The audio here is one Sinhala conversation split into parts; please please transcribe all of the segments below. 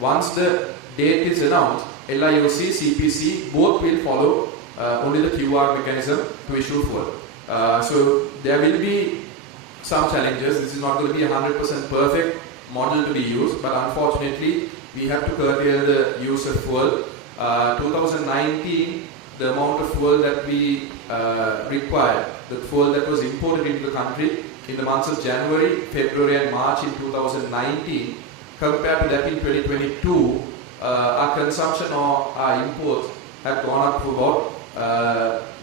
once the date is announced, LIOC, CPC, both will follow only the QR mechanism to issue fuel. So there will be some challenges. This is not going to be a 100% perfect model to be used, but unfortunately we have to curtail the use of fuel. 2019, the amount of fuel that we required, the fuel that was imported into the country in the months of January, February and March in 2019, compared to that in 2022, our consumption or our imports have gone up to about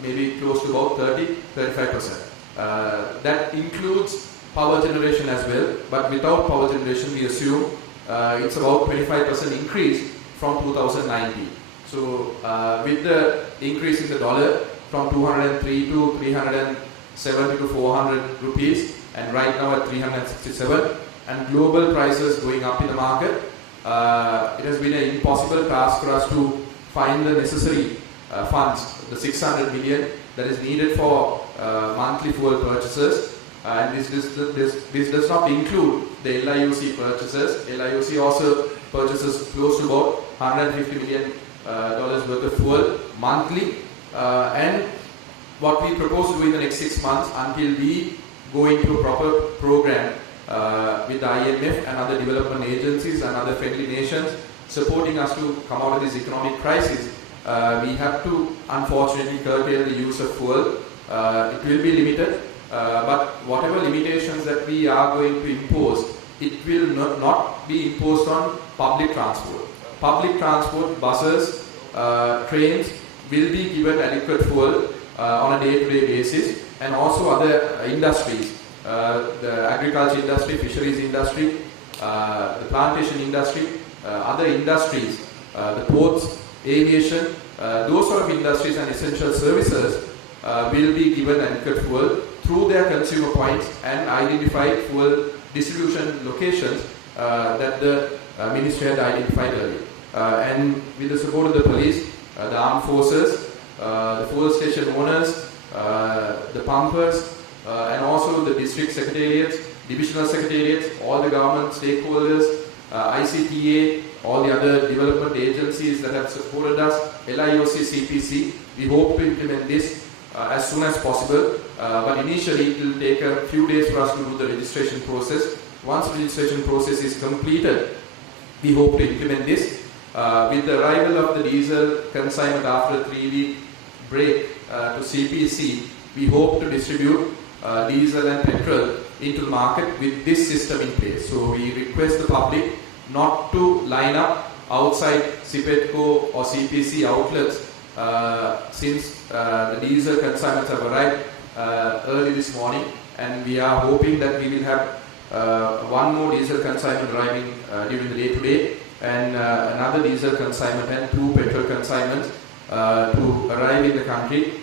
maybe close to about 30-35%. That includes power generation as well, but without power generation we assume it's about 25% increase from 2019. So with the increase in the dollar from 203 to 370 to 400 rupees, and right now at 367, and global prices going up in the market, it has been an impossible task for us to find the necessary funds, the 600 million that is needed for monthly fuel purchases. And this does not include the LIOC purchases. LIOC also purchases close to about $150 million worth of fuel monthly. And what we propose to do in the next 6 months until we go into a proper program with the IMF and other development agencies and other friendly nations supporting us to come out of this economic crisis, we have to unfortunately curtail the use of fuel. It will be limited, but whatever limitations that we are going to impose, it will not be imposed on public transport. Public transport, buses, trains will be given adequate fuel on a day-to-day basis, and also other industries, the agriculture industry, fisheries industry, the plantation industry, other industries, the ports, aviation, those sort of industries and essential services will be given adequate fuel through their consumer points and identified fuel distribution locations that the ministry had identified earlier. And with the support of the police, the armed forces, the fuel station owners, the pumpers, and also the district secretariats, divisional secretariats, all the government stakeholders, ICTA, all the other development agencies that have supported us, LIOC, CPC, we hope to implement this as soon as possible. But initially it will take a few days for us to do the registration process. Once the registration process is completed, we hope to implement this. With the arrival of the diesel consignment after a 3-week break to CPC, we hope to distribute diesel and petrol into the market with this system in place. So we request the public not to line up outside CPETCO or CPC outlets since the diesel consignments have arrived early this morning, and we are hoping that we will have one more diesel consignment arriving during the day today, and another diesel consignment and 2 petrol consignments to arrive in the country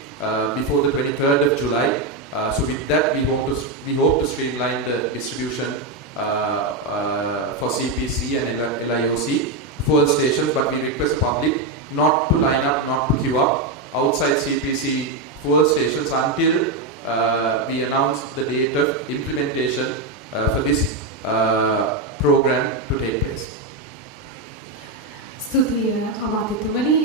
before the 23rd of July. So with that, we hope to streamline the distribution for CPC and LIOC fuel stations, but we request the public not to line up, not to queue up outside CPC fuel stations until we announce the date of implementation for this program to take place. ස්තුතියි අමාත්‍යතුමනි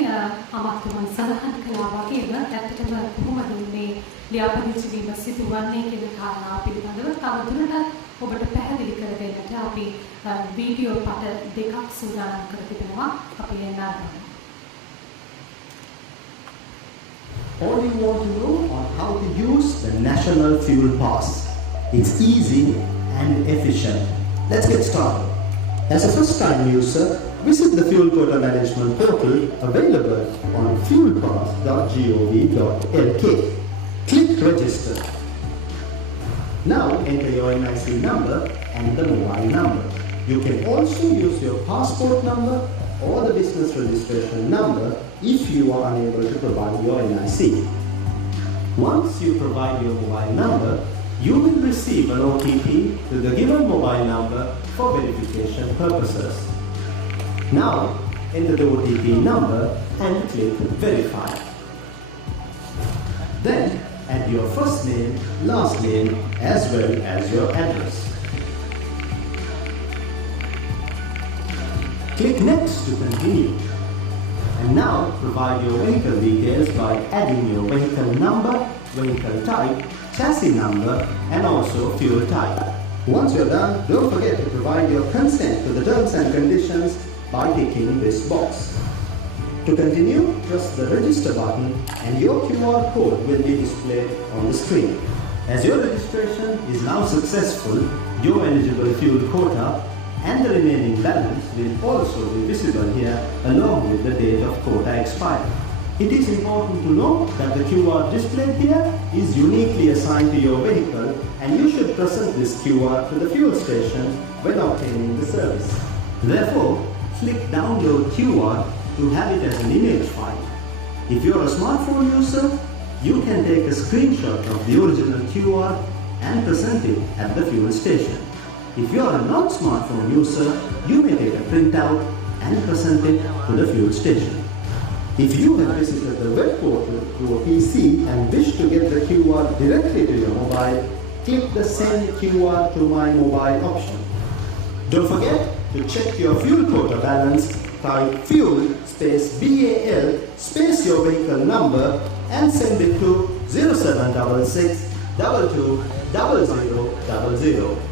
අමාත්‍යතුමන් සඳහන් කළා වගේම ඇත්තටම කොහොමද මේ ලියාපදිංචි වීම සිදුවන්නේ කියන කාරණා පිළිබඳව තවදුරටත් ඔබට පැහැදිලි කර දෙන්නට අපි වීඩියෝ පට දෙකක් සූදානම් කර තිබෙනවා අපි එන්න ආරම්භ. All you want to know on how to use the National Fuel Pass. It's easy and efficient. Let's get started. As a first-time user, visit the Fuel Quota Management portal available on fuelpass.gov.lk. Click Register. Now enter your NIC number and the mobile number. You can also use your passport number or the business registration number if you are unable to provide your NIC. Once you provide your mobile number, you will receive an OTP to the given mobile number for verification purposes. Now, enter the OTP number and click Verify. Then, add your first name, last name, as well as your address. Click Next to continue. And now provide your vehicle details by adding your vehicle number, vehicle type, chassis number and also fuel type. Once you're done, don't forget to provide your consent to the terms and conditions by ticking this box. To continue, press the register button and your QR code will be displayed on the screen. As your registration is now successful, your eligible fuel quota and the remaining balance will also be visible here along with the date of quota expiry. It is important to note that the QR displayed here is uniquely assigned to your vehicle and you should present this QR to the fuel station when obtaining the service. Therefore, click Download QR to have it as an image file. If you are a smartphone user, you can take a screenshot of the original QR and present it at the fuel station. If you are a non-smartphone user, you may take a printout and present it to the fuel station. If you have visited the web portal through a PC and wish to get the QR directly to your mobile, click the Send QR to my mobile option. Don't forget to check your fuel quota balance, type fuel space BAL space your vehicle number and send it to 0766 22 0000.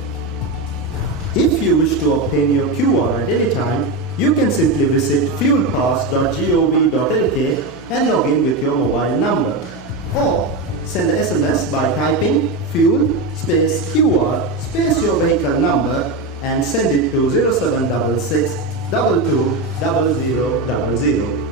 If you wish to obtain your QR at any time, you can simply visit fuelpass.gov.lk and log in with your mobile number. Or send an SMS by typing fuel space QR space your vehicle number and send it to 0766 22 0000.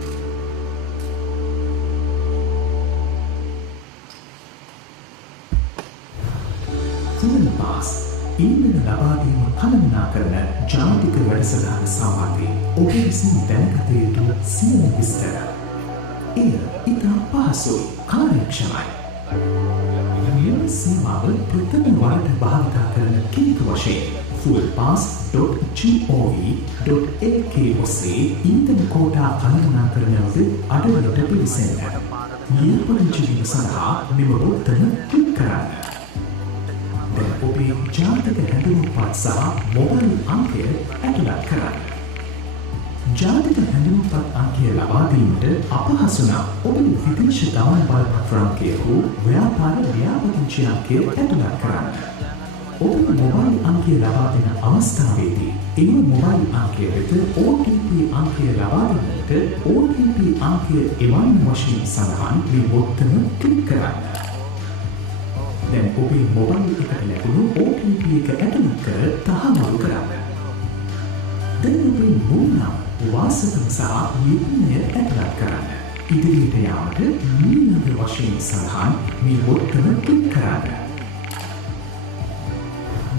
Fuel Pass ඉන්ධන ලබා දීම කළමනා කරන ජාතික වැඩසටහන සමගදී ඔබ විසින් දැනගත යුතු සියලු විස්තර. එය ඉතා පහසුයි, කාර්යක්ෂමයි. මෙම සීමාව ප්‍රථම වරට භාවිත කරන කෙනෙකු වශයෙන් fuelpass.gov.lk ඔස්සේ ඉන්ධන කෝටා කළමනා කරන වෙබ් අඩවියට පිවිසෙන්න. ලියාපදිංචි වීම සඳහා මෙම බොත්තම ක්ලික් කරන්න. දැන් ඔබේ ජාතික හැඳුනුම්පත් සහ මොබයිල් අංකය ඇතුළත් කරන්න. ජාතික හැඳුනුම්පත් අංකය ලබා දීමට අපහසු නම් ඔබේ විදේශ ගමන් බලපත්‍ර අංකය හෝ ව්‍යාපාර ලියාපදිංචි අංකය ඇතුළත් කරන්න. ඔබේ මොබයිල් අංකය ලබා දෙන අවස්ථාවේදී එම මොබයිල් අංකය වෙත OTP අංකය ලබා දීමට OTP අංකය එවන්න වශයෙන් සඳහන් මේ බොත්තම ක්ලික් කරන්න. දැන් ඔබේ මොබයිල් එකට ලැබුණු OTP එක ඇතුළත් කර තහවුරු කරන්න. දැන් ඔබේ මුල් නම් වාසගම සහ ලිපිනය ඇතුළත් කරන්න. ඉදිරියට යාමට මීනඟ වශයෙන් සඳහන් මේ බොත්තම ක්ලික් කරන්න.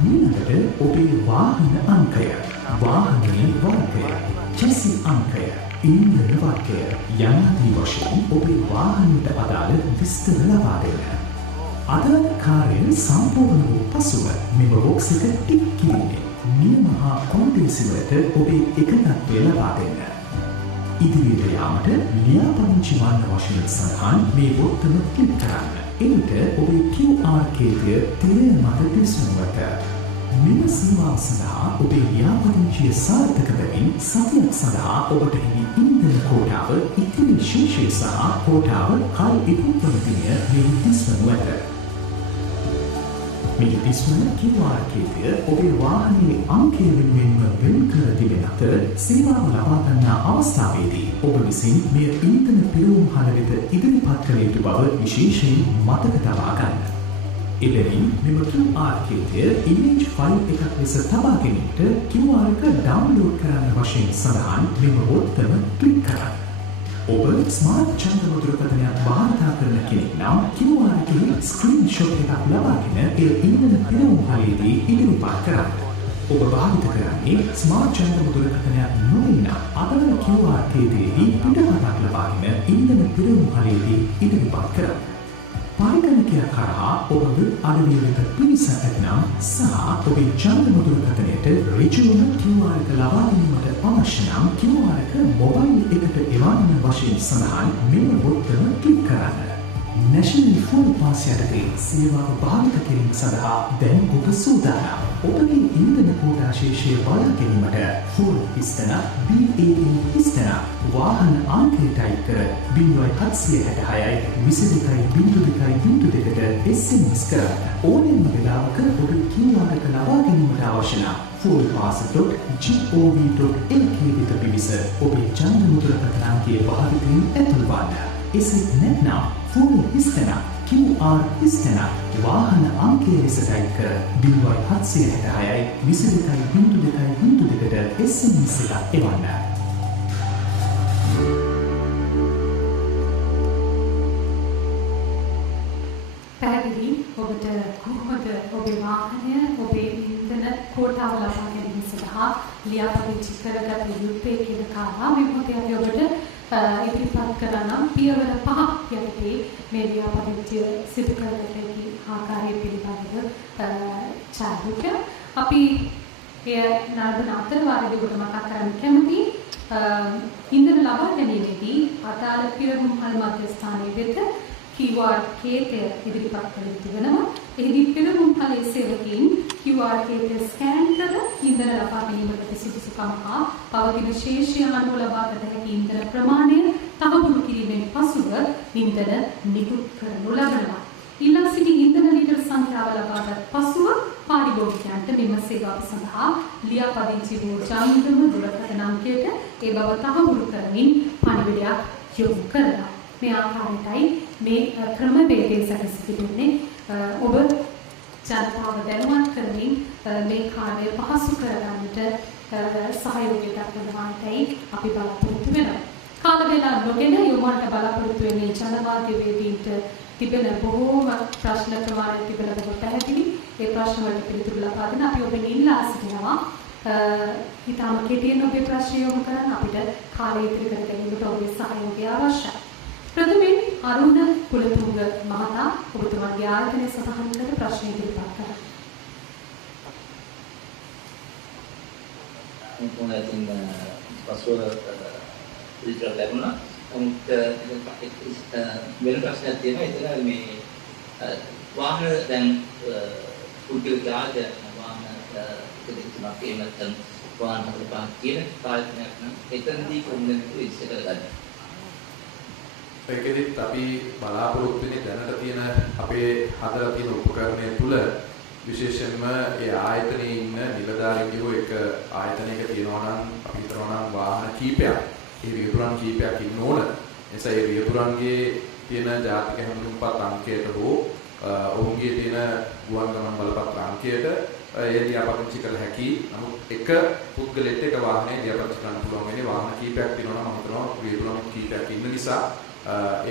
මීනඟට ඔබේ වාහන අංකය, වාහනයේ වර්ගය, චැසි අංකය, ඉන්ධන වර්ගය යනාදී වශයෙන් ඔබේ වාහනයට අදාළ විස්තර ලබා දෙන්න. අදාළ කාර්යය සම්පූර්ණ වූ පසුව මෙම බොක්ස් එක ටික් කිරීමෙන් නියම හා කොන්දේසි වලට ඔබේ එකඟත්වය ලබා දෙන්න. ඉදිරියට යාමට ලියාපදිංචි වන්න වශයෙන් සඳහන් මේ බොත්තම ක්ලික් කරන්න. එවිට ඔබේ QR කේතය තිරය මත දිස්වනු ඇත. මෙම සීමාව සඳහා ඔබේ ලියාපදිංචිය සාර්ථක බැවින් සතියක් සඳහා ඔබට හිමි ඉන්ධන කෝටාව ඉතිරි ශේෂය සහ කෝටාව කල් ඉක්මවන දින මේ දිස්වනු ඇත. මේ දිස්වන QR කේතය ඔබේ වාහනයේ අංකය වෙනුවෙන්ම වෙන් කර තිබෙන අතර සේවාව ලබා ගන්නා අවස්ථාවේදී ඔබ විසින් මෙය ඉන්ධන පිරවුම් හල වෙත ඉදිරිපත් කළ යුතු බව විශේෂයෙන් මතක තබා ගන්න. එබැවින් මෙම QR කේතය ඉමේජ් ෆයිල් එකක් ලෙස තබා ගැනීමට QR එක ඩවුන්ලෝඩ් කරන්න වශයෙන් සඳහන් මෙම බොත්තම ක්ලික් කරන්න. ඔබ ස්මාර්ට් ඡන්ද මුද්‍රකථනයක් භාවිතා කරන කෙනෙක් නම් QR එකේ ස්ක්‍රීන්ෂොට් එකක් ලබාගෙන ඒ ඉන්ධන පිරවුම් හලේදී ඉදිරිපත් කරන්න. ඔබ භාවිත කරන්නේ ස්මාර්ට් ඡන්ද මුද්‍රකථනයක් නොවේ නම් අදාළ QR කේතයේදී පිටපතක් ලබාගෙන ඉන්ධන පිරවුම් හලේදී ඉදිරිපත් කරන්න. පාරිගණකයක් කරා ඔබ අඩවිය වෙත පිවිස ඇතනම් සහ ඔබේ ඡන්ද මුද්‍රකථනයට ඍජුවම QR එක ලබා ගැනීමට අවශ්‍ය නම් QR එක මොබයිල් එකට එවන්න වශයෙන් සඳහන් මෙම බොත්තම ක්ලික් කරන්න. National Fuel Pass යටතේ සේවාව භාවිත කිරීම සඳහා දැන් ඔබ සූදානම්. ඔබගේ ඉන්ධන කෝටාශේෂය බලා ගැනීමට ෆුල් හිස්තන BAE හිස්තන වාහන අංකය ටයිප් කර 0766 SMS කරන්න. ඕනෑම වෙලාවක ඔබ QR එක ලබා ගැනීමට අවශ්‍ය නම් fullpass.gov.lk වෙත පිවිස ඔබේ ඡන්ද මුද්‍රණ අංකයේ භාවිතයෙන් ඇතුල් වන්න. එසේත් නැත්නම් ෆුල් හිස්තන QR හිස්තන වාහන අංකය ලෙස ටයිප් කර 0766 SMS එකක් එවන්න. පැහැදිලි ඔබට කොහොමද ඔබේ වාහනය ඔබේ ඉන්ධන කෝටාව ලබා ගැනීම සඳහා ලියාපදිංචි කරගත යුත්තේ කියන කාරණා මේ මොහොතේ අපි ඔබට ඉදිරිපත් කරනම් පියවර 5ක් යටතේ මේ ලියාපදිංචිය සිදු කරගත හැකි ආකාරය පිළිබඳව චාරිත්‍ර අපි එය නරඹන අතරවාරදී ඔබට මතක් කරන්න කැමතියි ඉන්ධන ලබා ගැනීමේදී අදාළ පිරවුම් හල් මධ්‍යස්ථානයේ වෙත QR කේතය ඉදිරිපත් කළ යුතු වෙනවා. එහිදී පිරවුම් හලේ සේවකයන් QR කේතය ස්කෑන් කර ඉන්ධන ලබා ගැනීමට සුදුසුකම් හා පවතින ශේෂ්‍ය අනුව ලබාගත හැකි ඉන්ධන ප්‍රමාණය තහවුරු කිරීමෙන් පසුව ඉන්ධන නිකුත් කරනු ලබනවා. ඊළඟ සිටි ඉන්ධන ලීටර් සංඛ්‍යාව ලබාගත් පසුව පාරිභෝගිකයන්ට මෙම සේවාව සඳහා ලියාපදිංචි වූ ජංගම දුරකථන අංකයට ඒ බව තහවුරු කරමින් පණිවිඩයක් යොමු කරනවා. මේ ආකාරයටයි මේ ක්‍රමවේදය සකස් තිබෙන්නේ. ඔබ ජනතාව දැනුවත් කරමින් මේ කාර්යය පහසු කරගන්නට සහයෝගය දක්වනවාටයි අපි බලාපොරොත්තු වෙනවා. කාල වේලා නොගෙන යොමුවන්ට බලාපොරොත්තු වෙන්නේ ජනමාධ්‍යවේදීන්ට තිබෙන බොහෝම ප්‍රශ්න ප්‍රමාණයක් තිබෙන බව පැහැදිලි. ඒ ප්‍රශ්න වලට පිළිතුරු ලබා දෙන්න අපි ඔබෙන් ඉල්ලා සිටිනවා. ඊටම කෙටියෙන් ඔබේ ප්‍රශ්න යොමු කරන්න අපිට කාලය ඉදිරි කර ගැනීමට ඔබේ සහයෝගය අවශ්‍යයි. ප්‍රථමයෙන් අරුණ කුලතුංග මහතා ඔබතුමාගේ ආයතනය සඳහන් කර ප්‍රශ්න ඉදිරිපත් කරන්න. Mungkin password digital laguna untuk වෙන ප්‍රශ්නයක් තියෙනවා. එතන මේ වාහන දැන් පුද්ගල ජාජ වාහන දෙකක් එහෙම වාහන හතර පහක් කියන කාර්යයක් නම් එතනදී කොහොමද ඉස්සර කරගන්නේ? ඒකෙදිත් අපි බලාපොරොත්තු වෙන්නේ දැනට තියෙන අපේ හදලා තියෙන උපකරණය තුල විශේෂයෙන්ම ඒ ආයතනයේ ඉන්න නිලධාරීන්ගේ එක ආයතනයක තියෙනවා නම් අපි හිතනවා නම් වාහන කීපයක් ඒ රියතුරන් කීපයක් ඉන්න ඕන. එනිසා ඒ රියතුරන්ගේ තියෙන ජාතික හැඳුම්පත් අංකයට හෝ ඔවුන්ගේ තියෙන ගුවන් ගමන් බලපත්‍ර අංකයට ඒ ලියාපදිංචි කළ හැකි. නමුත් එක පුද්ගලෙක් එක වාහනයක් ලියාපදිංචි කරන්න පුළුවන් වෙන්නේ වාහන කීපයක් තියෙනවා නම් මම හිතනවා රියතුරන් කීපයක් ඉන්න නිසා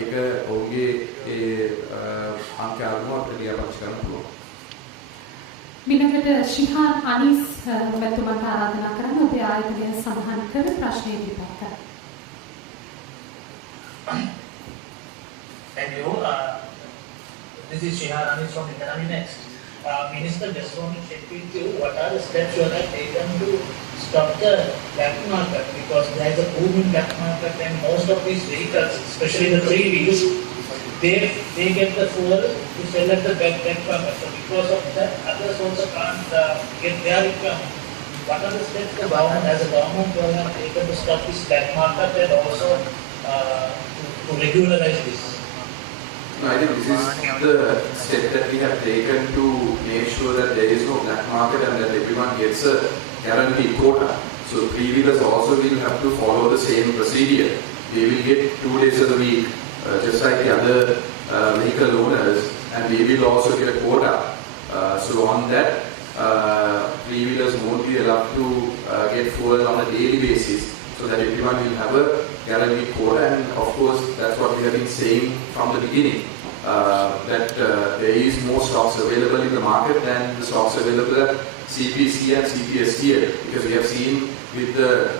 ඒක ඔවුන්ගේ ඒ අංක අනුව අපිට ලියාපදිංචි කරන්න පුළුවන්. මිනකට ශිහාන් අනිස් ඔබතුමාට ආරාධනා කරන ඔබේ ආයතනය සඳහන් කර ප්‍රශ්න ඉදිරිපත් කරන්න. Thank you. This is Shihan Anis from Economy Next. Minister, just want to check with you what are the steps you have taken to stop the black market, because there is a boom in black market and most of these vehicles, especially the 3 wheels, they get the fuel to sell at the black market. So because of that, others also can't get their income. What are the steps the government, as a government, you have taken to stop this black market and also to regularize this? No, I think this is the step that we have taken to make sure that there is no black market and that everyone gets a guaranteed quota. So 3-wheelers also will have to follow the same procedure. They will get 2 days of the week, just like the other vehicle owners, and they will also get a quota. So on that, 3-wheelers won't be allowed to get fuel on a daily basis, so that everyone will have a guaranteed quota. And of course, that's what we have been saying from the beginning, that there is more stocks available in the market than the stocks available at CPC and CPSTL, because we have seen with the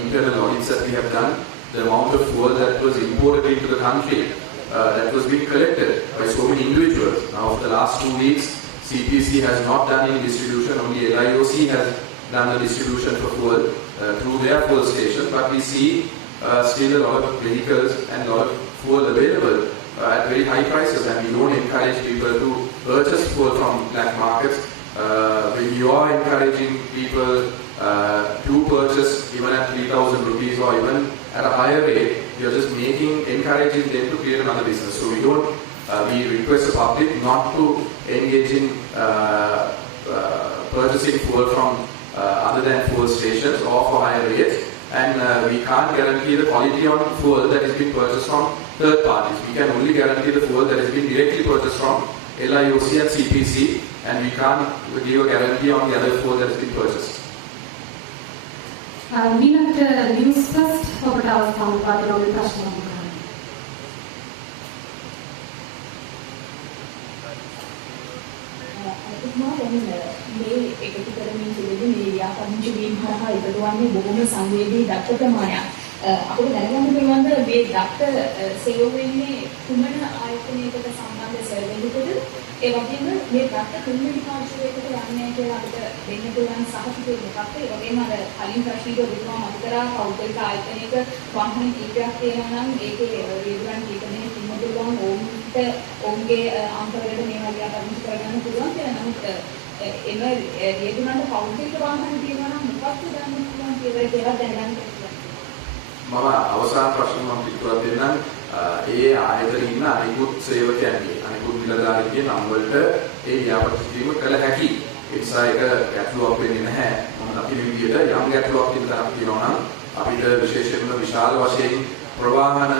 internal audits that we have done, the amount of fuel that was imported into the country that was being collected by so many individuals. Now, for the last 2 weeks, CPC has not done any distribution, only LIOC has done the distribution for fuel through their fuel station, but we see still a lot of vehicles and a lot of fuel available at very high prices, and we don't encourage people to purchase fuel from black markets. When you are encouraging people to purchase even at 3,000 rupees or even at a higher rate, you're just encouraging them to create another business. So we request the public not to engage in purchasing fuel from other than fuel stations or for higher rates, and we can't guarantee the quality on fuel that is being purchased from third parties. We can only guarantee the fuel that has been directly purchased from LIOC and CPC, and we can't give a guarantee on the other fuel that has been purchased. මීළඟට නිවුස් ෆස්ට් ඔබට අවස්ථාව ලබා දෙන ඔබේ ප්‍රශ්න අහන්න. අතුමා දැන් මේ එකතු කරමින් තිබෙන්නේ මේ ව්‍යාපාරික වීම හරහා ඉදවන්නේ බොහොම සංවේදී දක්ෂ ප්‍රමාණයක්. අපිට දැනගන්න පුළුවන් මේ දක්ෂ සේව වෙන්නේ කුමන ආයතනයකට සම්බන්ධ සර්වේකටද? ඒ වගේම මේ දක්ෂ කුමන පාර්ශ්වයකට යන්නේ කියලා අපිට දෙන්න පුළුවන් සහතිකය මොකක්ද? ඒ වගේම අර කලින් ප්‍රශ්නික ඔබතුමා මත කරා පෞද්ගලික ආයතනයක වාහන කීපයක් තියෙනවා නම් ඒකේ වේගයන් කීප දෙනෙක් ඉන්න පුළුවන් ඔවුන්ගේ අංකවලට මේ වගේ අපිට කරගන්න පුළුවන් කියලා. නමුත් එම වේගයන්ට පෞද්ගලික වාහන තියෙනවා නම් මොකක්ද ගන්න පුළුවන් කියලා දැනගන්න පුළුවන්. මම අවසාන ප්‍රශ්න මම පිටුවක් දෙන්නම්. ඒ ආයතනයේ ඉන්න අනිකුත් සේවකයන්ගේ අනිකුත් නිලධාරීන්ගේ නම් වලට ඒ ව්‍යාපෘති කිරීම කළ හැකි. ඒ නිසා ඒක ගැටලුවක් වෙන්නේ නැහැ. මොකද අපි මේ විදිහට යම් ගැටලුවක් තියෙනවා නම් අපිට විශේෂයෙන්ම විශාල වශයෙන් ප්‍රවාහන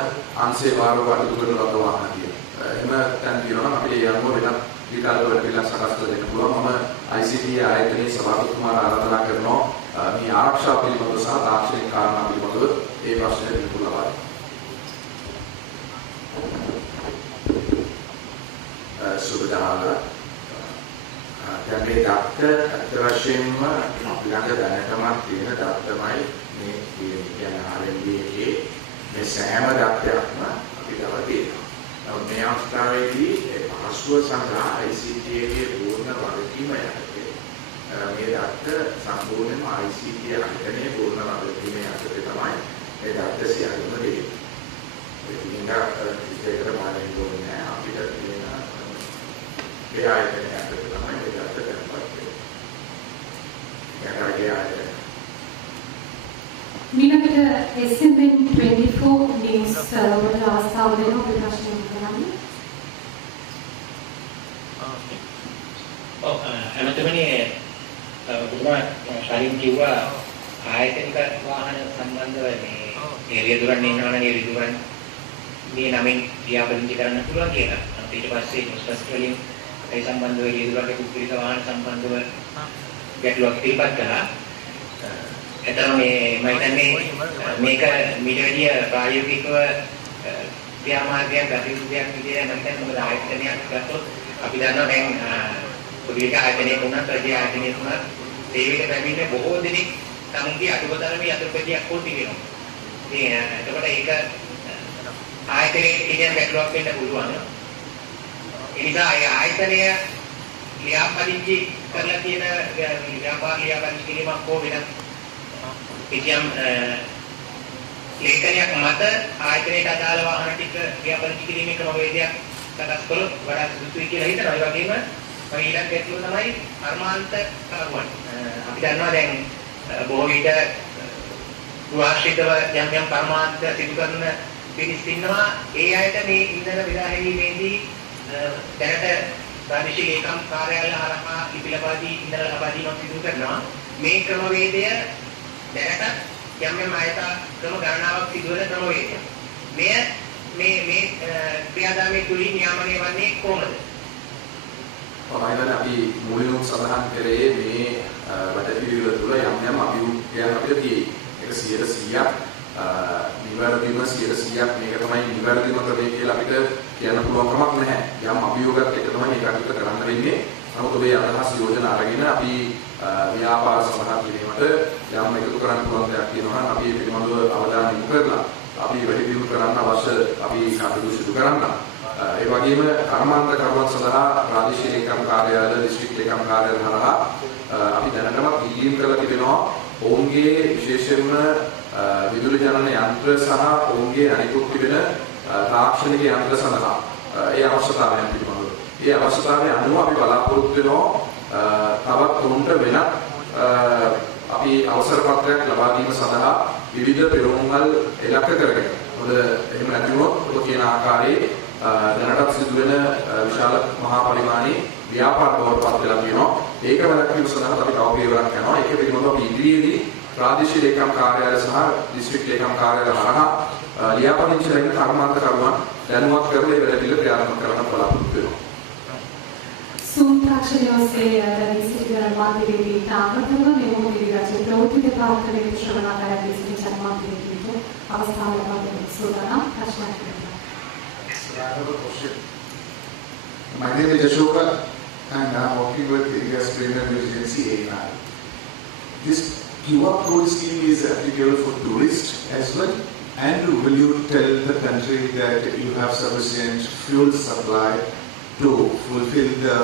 අංශේ භාරව කටයුතු කරන රට වාහන තියෙනවා. එහෙම තැන් තියෙනවා නම් අපිට ඒ අනුව වෙනත් විකල්ප වල පිළිලා සකස් කර දෙන්න පුළුවන්. මම ICT ආයතනයේ සභාපතිතුමාට ආරාධනා කරනවා මේ ආරක්ෂා පිළිබඳව සහ තාක්ෂණික කාරණා පිළිබඳව ඒ ප්‍රශ්නයට පිළිතුරු ලබා දෙන්න. සුබදාල දැන් මේ දත්ත අත් වශයෙන්ම අපි ළඟ දැනටමත් තියෙන දත්ත තමයි මේ කියන RMB එකේ මේ සෑම දත්තයක්ම අපි ළඟ තියෙනවා. නමුත් මේ අවස්ථාවේදී පහසුව සඳහා ICT එකේ පූර්ණ වගකීම යටතේ මේ දත්ත සම්පූර්ණයෙන්ම ICT අංගනේ පූර්ණ වගකීම යටතේ තමයි මේ දත්ත සියල්ලම දෙන්නේ. ඒකින්ද ඒකට මානෙන්න ඕනේ අපිට තියෙන ඒ ආයතනය යටතේ තමයි මේ දත්ත කරපත් වෙන්නේ. ඒකයි ආයතනය. මීළඟට SMN 24 නිවුස් වල අවස්ථාව දෙන ඔබේ ප්‍රශ්න කරන්න. එමෙතනනේ බුදුමා ශාලින් කිව්වා ආයතනික වාහන සම්බන්ධව මේ රියදුරන් ඉන්නවනම් ඒ රියදුරන් මේ නමින් ව්‍යාපෘති කරන්න පුළුවන් කියලා. ඊට පස්සේ මොස්පස් වලින් ඒ සම්බන්ධව රියදුරන්ගේ පුද්ගලික වාහන සම්බන්ධව ගැටලුවක් ඉදිරිපත් කළා. එතන මේ මම හිතන්නේ මේක මීට වැඩිය ප්‍රායෝගිකව ක්‍රියාමාර්ගයක් ගතිවිදියක් විදියට මම හිතන්නේ මොකද ආයතනයක් ගත්තොත් අපි දන්නවා දැන් පුද්ගලික ආයතනයක වුණත් රජයේ ආයතනයක වුණත් සේවයට ලැබෙන්නේ බොහෝ දෙනෙක් තමුන්ගේ අතුපතරමේ අතුපැදියක් කොටි වෙනවා. මේ එතකොට ඒක ආයතනයේ ඉගෙන ගැටලුවක් වෙන්න පුළුවන්. ඒ නිසා ආයතනය ලියාපදිංචි කරලා තියෙන ව්‍යාපාර ලියාපදිංචි කිරීමක් හෝ වෙනත් කිසියම් ලේඛනයක් මත ආයතනයට අදාළ වාහන ටික ව්‍යාපදිංචි කිරීමේ ක්‍රමවේදයක් සකස් කළොත් වඩා සුදුසුයි කියලා හිතනවා. ඒ වගේම ඊළඟ ගැටලුව තමයි කර්මාන්ත කරුවන්. අපි දන්නවා දැන් බොහෝ විට වාර්ෂිකව යම් යම් කර්මාන්ත සිදු කරන පිරිස් ඉන්නවා. ඒ අයට මේ ඉන්ධන බෙදා හැරීමේදී දැනට ප්‍රාදේශීය ඒකම් කාර්යාලය හරහා ඉපිලපාදී ඉන්ධන ලබා දීමක් සිදු කරනවා. මේ ක්‍රමවේදය දැනට යම් යම් ආයත ක්‍රම ගණනාවක් සිදු වෙන ක්‍රමවේදය. මේ ක්‍රියාදාමයේ තුලින් නියාමනය වන්නේ කොහොමද? අපි මුලින්ම සඳහන් කරේ මේ වැඩපිළිවෙල තුළ යම් යම් අභිවෘද්ධියන් අපිට තියෙයි. ඒක 100% නිවැරදිම 100% මේක තමයි නිවැරදිම ක්‍රමය කියලා අපිට කියන්න පුළුවන් කමක් නැහැ. යම් අභියෝගයක් එක තමයි මේක අපිට කරන්න වෙන්නේ. නමුත් ඔබේ අදහස් යෝජනා අරගෙන අපි ව්‍යාපාර සඳහා කිරීමට යම් එකතු කරන්න පුළුවන් දෙයක් තියෙනවා නම් අපි ඒ පිළිබඳව අවධානය යොමු කරලා අපි වැඩි දියුණු කරන්න අවශ්‍ය අපි කටයුතු සිදු කරන්න. ඒ වගේම කර්මාන්ත කරුවන් සඳහා ප්‍රාදේශීය ඒකම් කාර්යාලය, දිස්ත්‍රික්ක ඒකම් කාර්යාලය හරහා අපි දැනටමත් ඉල්ලීම් කරලා තිබෙනවා. ඔවුන්ගේ විශේෂයෙන්ම විදුලි ජනන යන්ත්‍ර සහ ඔවුන්ගේ අනිකුත් තිබෙන තාක්ෂණික යන්ත්‍ර සඳහා ඒ අවශ්‍යතාවයන් පිළිබඳව. ඒ අවශ්‍යතාවය අනුව අපි බලාපොරොත්තු වෙනවා තවත් උන්ට වෙනත් අපි අවසර පත්‍රයක් ලබා දීම සඳහා විවිධ පෙරමුණල් ඉලක්ක කරගෙන. මොකද එහෙම නැති වුණොත් ඔබ කියන ආකාරයේ දැනටත් සිදුවෙන විශාල මහා පරිමාණයේ ව්‍යාපාර බවට පත් වෙලා තියෙනවා. ඒක වැළැක්වීම සඳහා අපි තව පියවරක් යනවා. ඒක පිළිබඳව අපි ඉදිරියේදී ප්‍රාදේශීය ලේකම් කාර්යාලය සහ දිස්ත්‍රික් ලේකම් කාර්යාලය හරහා ලියාපදිංචි ලැබෙන කර්මාන්තකරුවන් දැනුවත් කරලා ඒ වැඩ පිළිවෙල ක්‍රියාත්මක කරන්න බලාපොරොත්තු වෙනවා. සූත්‍රාක්ෂරය ඔස්සේ දැනී සිටින මාධ්‍යවේදී තාමතම මේ මොහොතේදී රාජ්‍ය ප්‍රවෘත්ති දෙපාර්තමේන්තුවේ ශ්‍රවණකාරී සිටින මාධ්‍යවේදීන්ට අවස්ථාව ලබා දෙන සූදානම් ප්‍රශ්න කරනවා. I have a question. My name is Ashoka and I am working with India's Premier News Agency ANI. This QR code scheme is applicable for tourists as well, and will you tell the country that you have sufficient fuel supply to fulfill the,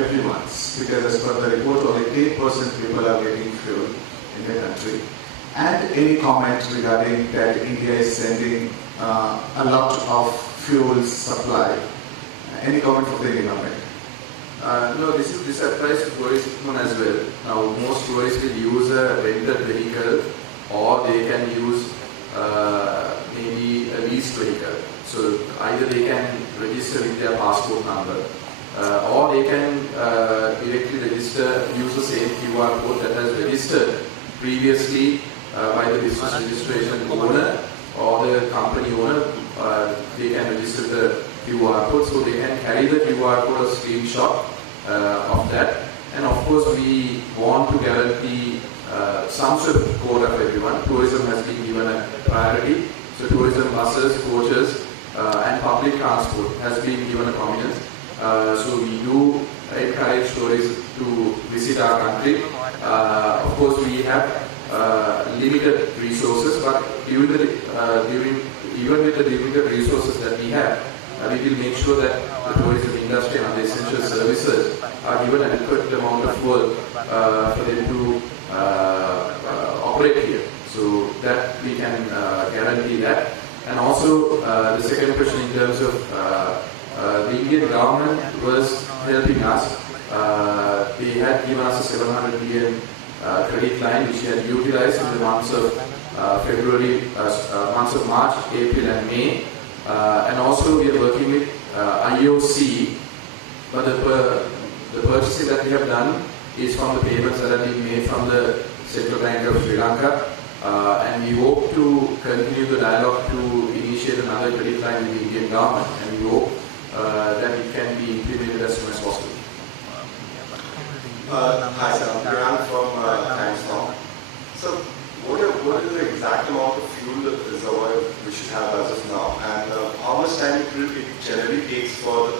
everyone's, because as per the report only 8% people are getting fuel in the country. And any comment regarding that India is sending a lot of fuel supply? Any comment from the government? No, this applies to tourism as well. Now, most tourists will use a rented vehicle, or they can use maybe a leased vehicle. So either they can register with their passport number, or they can directly register, use the same QR code that has registered previously by the business registration owner or the company owner. They can register the QR code, so they can carry the QR code or screenshot of that. And of course, we want to guarantee some sort of quota for everyone. Tourism has been given a priority, so tourism buses, coaches, and public transport has been given a prominence. So we do encourage tourists to visit our country. Of course, we have limited resources, but even with the limited resources that we have, we will make sure that the tourism industry and other essential services are given an adequate amount of work for them to operate here. So that we can guarantee that. And also the second question in terms of the Indian government was helping us. They had given us a 700 million credit line which we had utilized in the months of months of March, April and May. And also we are working with IOC, but the purchases that we have done is from the payments that have been made from the Central Bank of Sri Lanka. And we hope to continue the dialogue to initiate another credit line with the Indian government, and we hope that it can be implemented as soon as possible. Hi sir, I'm Grant from Times Now. So what is the exact amount of fuel reservoir we should have as of now, and how much time it generally takes for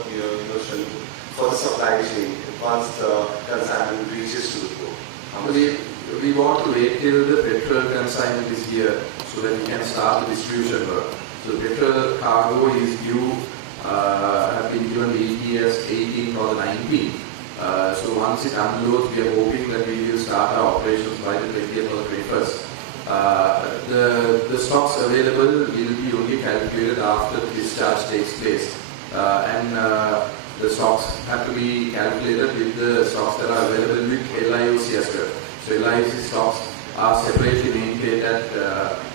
for the supply chain once the consignment reaches to the port? We want to wait till the petrol consignment is here so that we can start the distribution work. So petrol cargo is due, have been given the ETS 18 or 19. So once it unloads, we are hoping that we will start our operations by the 20th or 21st. The stocks available will be only calculated after the discharge takes place. And the stocks have to be calculated with the stocks that are available with LIOC as well. So LIOC stocks are separately maintained at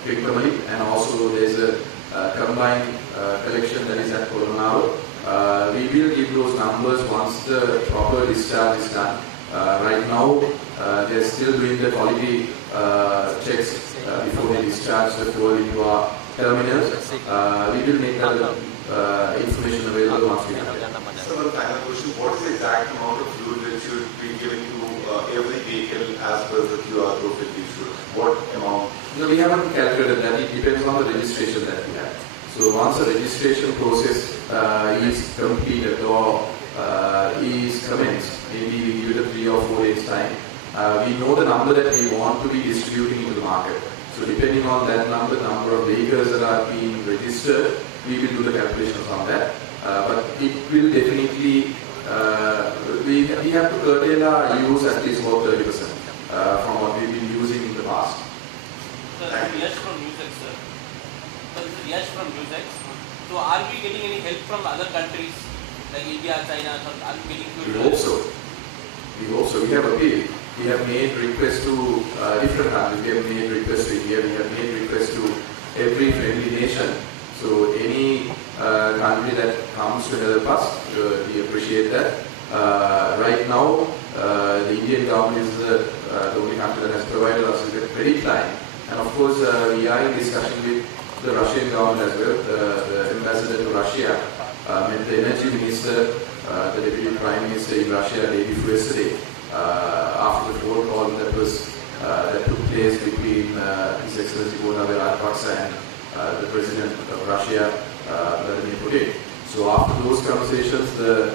Victormali, and also there is a combined collection that is at Coronado. We will give those numbers once the proper discharge is done. Right now, they are still doing the quality checks before they discharge the fuel into our terminals. We will make that information available once we have it. So one final question, what is the exact amount of fuel that should be given to every vehicle as per the QR code that we should? What amount? No, we haven't calculated that. It depends on the registration that we have. So once the registration process is completed or is commenced, maybe we give it a 3 or 4 days time, we know the number that we want to be distributing into the market. So depending on that number of vehicles that are being registered, we will do the calculations on that. But it will definitely, we have to curtail our use at least about 30% from what we've been using in the past. Yes, from music, sir. Yash from USEX. So are we getting any help from other countries like India, China? Are we getting We hope so. We have appealed. We have made requests to different countries. We have made requests to India. We have made requests to every friendly nation. So any country that comes to help us, we appreciate that. Right now, the Indian government is the only country that has provided us with a credit line. And of course, we are in discussion with the Russian government as well. The ambassador to Russia, met the energy minister, the deputy prime minister in Russia day before yesterday, after the phone call that took place between His Excellency Gotabaya Rajapaksa and the President of Russia, Vladimir Putin. So after those conversations, the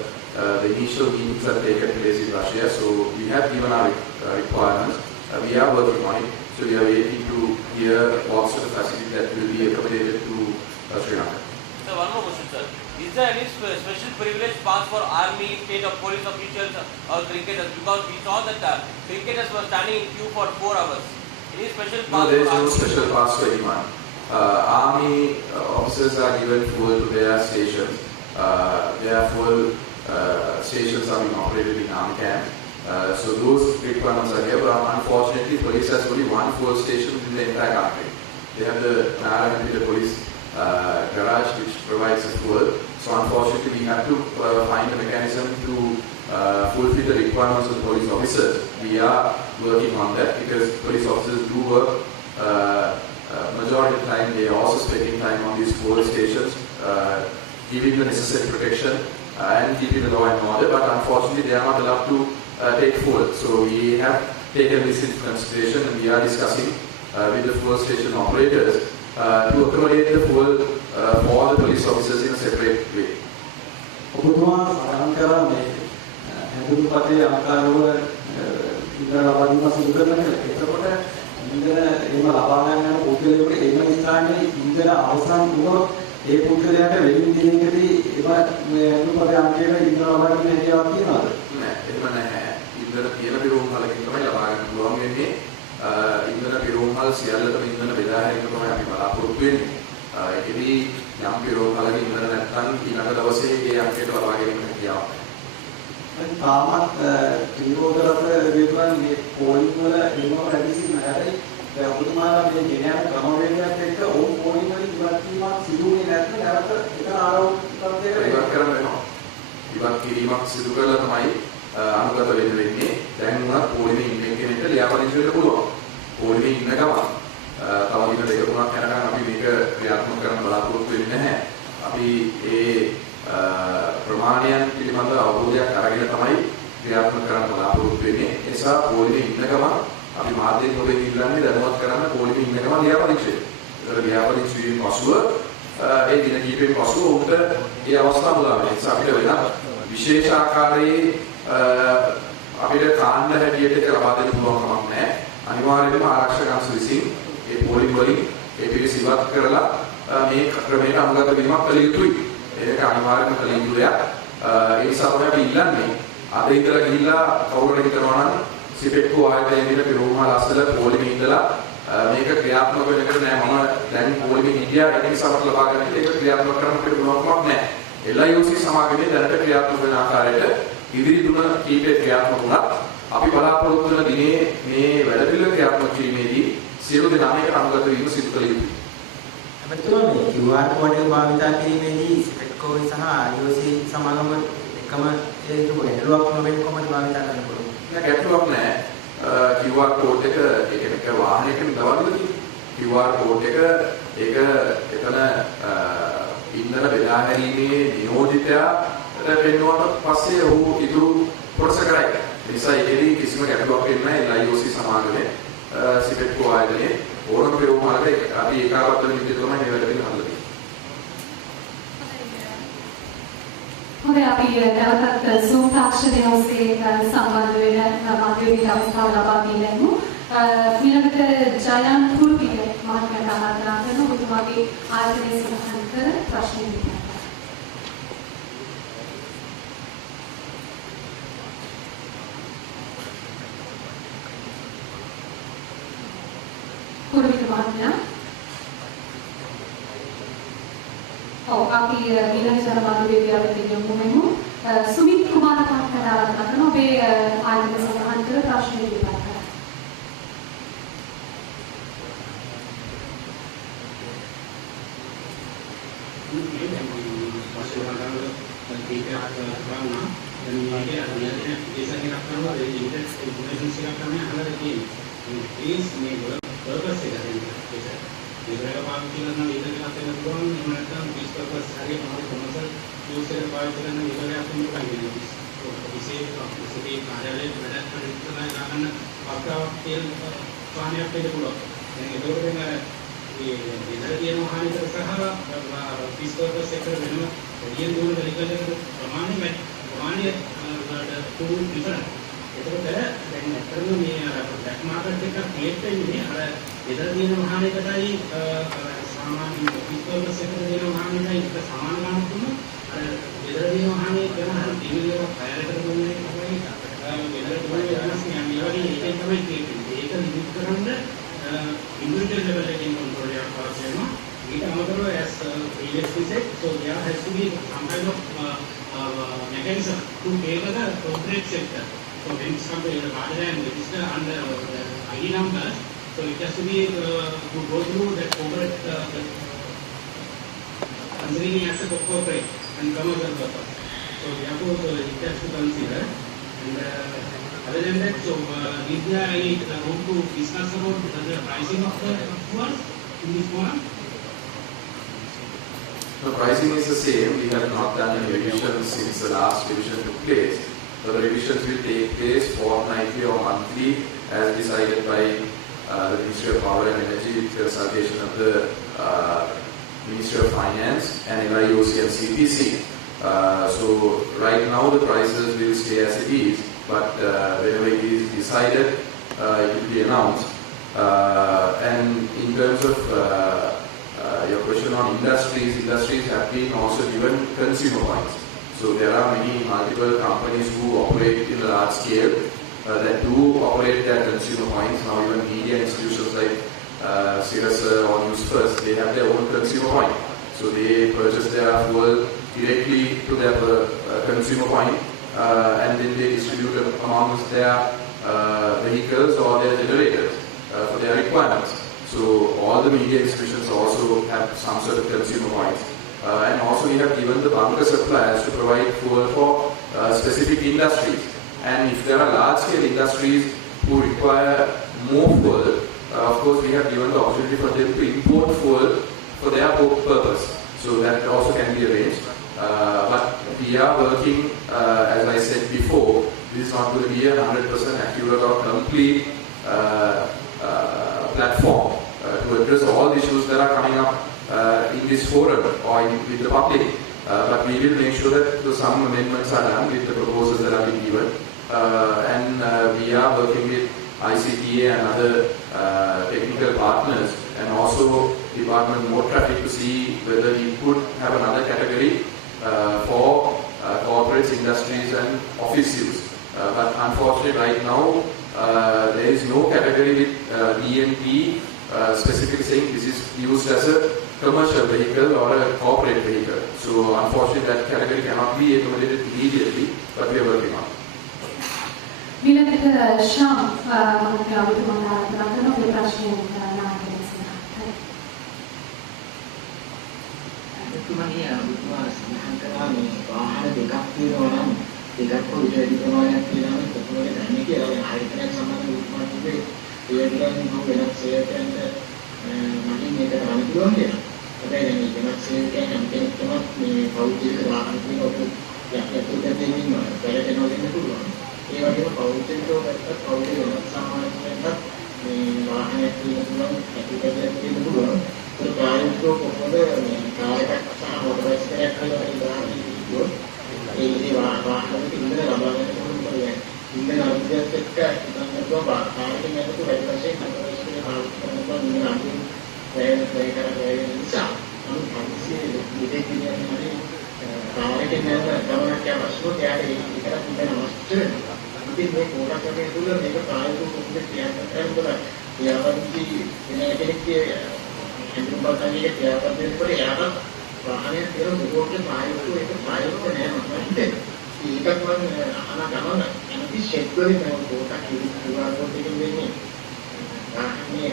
initial meetings have taken place in Russia. So we have given our requirements. We are working on it. So we are waiting to hear what sort of facility that will be accommodated to Sri Lanka. So one more question, sir. Is there any special privilege pass for army, state or police officials or cricketers? Because we saw that cricketers were standing in queue for 4 hours. Any special pass? No, there is no special pass for anyone. Army officers are given fuel to their stations. Their fuel stations are being operated in army camp. So those requirements are here. But unfortunately, police has only one fuel station in the entire country. They have the Narayanpeta police garage which provides the fuel. So unfortunately, we have to find a mechanism to fulfill the requirements of the police officers. We are working on that because police officers do work. Majority of the time, they are also spending time on these fuel stations, giving the necessary protection and keeping the law and order. But unfortunately, they are not allowed to take fuel. So we have taken this into consideration and we are discussing with the fuel station operators to accommodate the fuel for the police officers in a separate way. ඔබතුමා සඳහන් කරා මේ හැඳුනුපතේ ආකාරව ඉන්ධන ලබා දීම සිදු කරන එක. එතකොට ඉන්ධන එහෙම ලබා ගන්න යන පුද්ගලයෙකුට එහෙම ස්ථානයේ ඉන්ධන අවසන් වුණොත් ඒ පුද්ගලයාට වෙලින් දිනකදී එම හැඳුනුපතේ අංකයට ඉන්ධන ලබා ගන්න හැකියාවක් තියෙනවද? නෑ, එහෙම නැහැ. ඉන්ධන තියෙන පිරවුම්හලකින් තමයි ලබා ගන්න පුළුවන් වෙන්නේ. ඉන්ධන පිරවුම්හල් සියල්ලටම ඉන්ධන බෙදා හැරීම තමයි අපි බලාපොරොත්තු වෙන්නේ. ඒකෙදී යම් පිරවුම්හලක ඉන්ධන නැත්නම් ඊළඟ දවසේ ඒ අංකයට ලබා ගැනීම හැකියාවක්. තාමත් ත්‍රිරෝධරත වේගවන් මේ පෝලිං වල එනව වැඩිසි නැහැ. දැන් ඔබතුමාලා මේ ගෙන යන ක්‍රමවේදයක් එක්ක ඕම් පෝලිං වලින් ඉවත් වීමක් සිදු වෙන්නේ නැත්නම් නැවත එක ආරෝපණයකට ඉවත් කරන්න වෙනවා. ඉවත් කිරීමක් සිදු කළා තමයි අනුගත වෙන්නේ. දැන් උනත් පොලිමේ ඉන්න කෙනෙක්ට ලියාපදිංචි වෙන්න පුළුවන්. පොලිමේ ඉන්න ගමන් තව දින දෙක තුනක් යනකම් අපි මේක ක්‍රියාත්මක කරන්න බලාපොරොත්තු වෙන්නේ නැහැ. අපි ඒ ප්‍රමාණයන් පිළිබඳ අවබෝධයක් අරගෙන තමයි ක්‍රියාත්මක කරන්න බලාපොරොත්තු වෙන්නේ. ඒ නිසා පොලිමේ ඉන්න ගමන් අපි මාධ්‍යයෙන් ඔබෙන් ඉල්ලන්නේ දැනුවත් කරන්න පොලිමේ ඉන්න ගමන් ලියාපදිංචි වෙන්න. ඒතර ලියාපදිංචි වීම පසුව ඒ දින කිහිපෙක පසුව උන්ට ඒ අවස්ථාව උදා වෙනවා. ඒ නිසා අපිට වෙන විශේෂ ආකාරයේ අපිට කාණ්ඩ හැටියට ඒක ලබා දෙන්න පුළුවන් කමක් නැහැ. අනිවාර්යයෙන්ම ආරක්ෂක අංශ විසින් ඒ පොලිම් වලින් ඒ පිළිස ඉවත් කරලා මේ ක්‍රමයට අනුගත වීමක් කළ යුතුයි. ඒක අනිවාර්යයෙන්ම කළ යුතු දෙයක්. ඒ නිසා තමයි අපි ඉල්ලන්නේ අද ඉඳලා ගිහිල්ලා කවුරුහරි හිතනවා නම් සිපෙක්කෝ ආයතනයේ ඉන්න පිරෝමහල් අස්සල පොලිමේ ඉඳලා මේක ක්‍රියාත්මක වෙනකට නෑ මම දැන් පොලිමේ ඉන්දියා ඒක නිසා මට ලබා ගන්න ඒක ක්‍රියාත්මක කරන්න අපිට පුළුවන් කමක් නැහැ. LIOC සමාගමේ දැනට ක්‍රියාත්මක වෙන ආකාරයට ඉදිරි දුන කීපේ ක්‍රියාත්මක වුණා. අපි බලාපොරොත්තු වෙන දිනේ මේ වැඩ පිළිවෙල ක්‍රියාත්මක කිරීමේදී සියලු දෙනා මේකට අනුගත වීම සිදු කළ යුතුයි. අපිට මේ QR කෝඩ් එක භාවිතා කිරීමේදී SIPECO සහ IOC සමාගම එකම ඒක ගැටලුවක් නොවෙන්නේ කොහොමද භාවිතා කරන්න පුළුවන්? නෑ ගැටලුවක් නෑ. QR කෝඩ් එක ඒක වාහනයකින් දවල්ද QR කෝඩ් එක ඒක එතන ඉන්ධන බෙදා හැරීමේ නියෝජිතයාට පෙන්වුවාට පස්සේ ඔහු ඉදිරි කොටස කරයි. ඒ නිසා ඒකෙදී කිසිම ගැටලුවක් වෙන්නේ නැහැ. LIOC සමාගමේ SIPECO ආයතනයේ ඕනම පෙරෝමහලක අපි ඒකාබද්ධ වෙන විදිහට තමයි මේ වැඩ පිළිවෙල හදලා තියෙන්නේ. හොඳයි අපි නැවතත් Zoom තාක්ෂණය ඔස්සේ සම්බන්ධ වෙන මාධ්‍යවේදී අවස්ථාව ලබා දෙන්නු. ඊළඟට ජයන් කුරුපිට මහත්මයාට ආරාධනා කරන ඔබතුමාගේ ආයතනයේ සඳහන් කර ප්‍රශ්න ඉදිරිපත් කුරුපිට මහත්මයා ඔව් අපි ඊළඟ ජනමාධ්‍ය වේදිකාවට යමු මෙමු. සුමිත් කුමාර මහත්මයාට ආරාධනා කරනවා ඔබේ ආයතන සඳහන් කළ ප්‍රශ්න ඉදිරිපත් කරන්න. The pricing is the same. We have not done any revisions since the last revision took place. So the revisions will take place fortnightly or monthly as decided by the Ministry of Power and Energy with the consultation of the Ministry of Finance and LIOC and CPC. So right now the prices will stay as it is, but whenever it is decided, it will be announced. And in terms of your question on industries have been also given consumer points. So there are many multiple companies who operate in a large scale that do operate their consumer points. Now even media institutions like Sirasa or News First, they have their own consumer point. So they purchase their fuel directly to their consumer point and then they distribute it amongst their vehicles or their generators for their requirements. So all the media institutions also have some sort of consumer points. And also we have given the bunker suppliers to provide fuel for specific industries. And if there are large-scale industries who require more fuel, of course we have given the opportunity for them to import fuel for their purpose. So that also can be arranged. But we are working, as I said before, this is not going to be a 100% accurate or complete platform to address all the issues that are coming up in this forum or with the public. But we will make sure that some amendments are done with the proposals that have been given. And we are working with ICTA and other technical partners and also Department of Motor Traffic to see whether we could have another category for corporates, industries and office use. But unfortunately right now there is no category with DNP specifically saying this is used as a commercial vehicle or a corporate vehicle. So unfortunately that category cannot be accommodated immediately, but we are working on it. ඊළඟට ශාම් මහත්මයා ඔබතුමාට ආරාධනා කරනවා ඔබේ ප්‍රශ්නය නායකයන් සඳහන්. ඔබතුමාගේ ඔබතුමා සඳහන් කළා මේ වාහන දෙකක් තියෙනවා නම් දෙකක් හෝ ඉහළ ප්‍රමාණයක් තියෙනවා නම් කොහොමද ගන්නේ කියලා ආයතනයක් සම්බන්ධව ඔබතුමා කිව්වේ ඒගොල්ලන් හෝ වෙනත් සේවකයන්ට මගින් මේක කරන්න පුළුවන් කියලා. හැබැයි මේ වෙනත් සේවකයන් නම් කෙනෙක්වත් මේ පෞද්ගලික වාහන තියෙනකොට යක්කත් දෙමින් වැඩ වෙන්න පුළුවන්. ඒ වගේම පෞද්ගලිකව ගත්තත් පෞද්ගලික වෙනත් සමාජයකට මේ වාහනයක් තියෙන පුළුවන් ඇතිකඩයක් තියෙන පුළුවන්. ඒක ප්‍රායෝගිකව කොහොමද මේ කාර්යයක් සහ මොටර් බයිසිකලයක් කරලා ඉඳලා ඒ වාහනවල ඉන්න ලබා ගන්න පුළුවන්. ඉන්න අර්ථයත් එක්ක ඉඳන්කව කාර්යයෙන් යනකොට වැඩි වශයෙන් මොටර් බයිසිකලේ පාවිච්චි කරනවා ඉන්න අර්ථයෙන් ප්‍රයෝජන කරගෙන නිසා අනුත් පරිසරයේ ඉඳී කියන්නේ කාර්යයෙන් යන ගමනක් අවශ්‍යෝ තියාගෙන ඉන්නකට ඉන්න අවශ්‍ය ඉතින් මේ පොරකටේ තුල මේක ප්‍රායෝගිකව කොහොමද කියන්නද යාවන්ති වෙන කෙනෙක්ගේ හිතුම්පතන්නේ යාපදෙන්නේ කොට යාපත් වාහනයක් තියෙන බොහෝගේ ප්‍රායෝගිකව ඒක ප්‍රායෝගික නෑ මම හිතන්නේ. ඒකත් මම අහන ගමන අනිත් ෂෙඩ් වලින් මම පොතක් QR code එකකින් දෙන්නේ. වාහනේ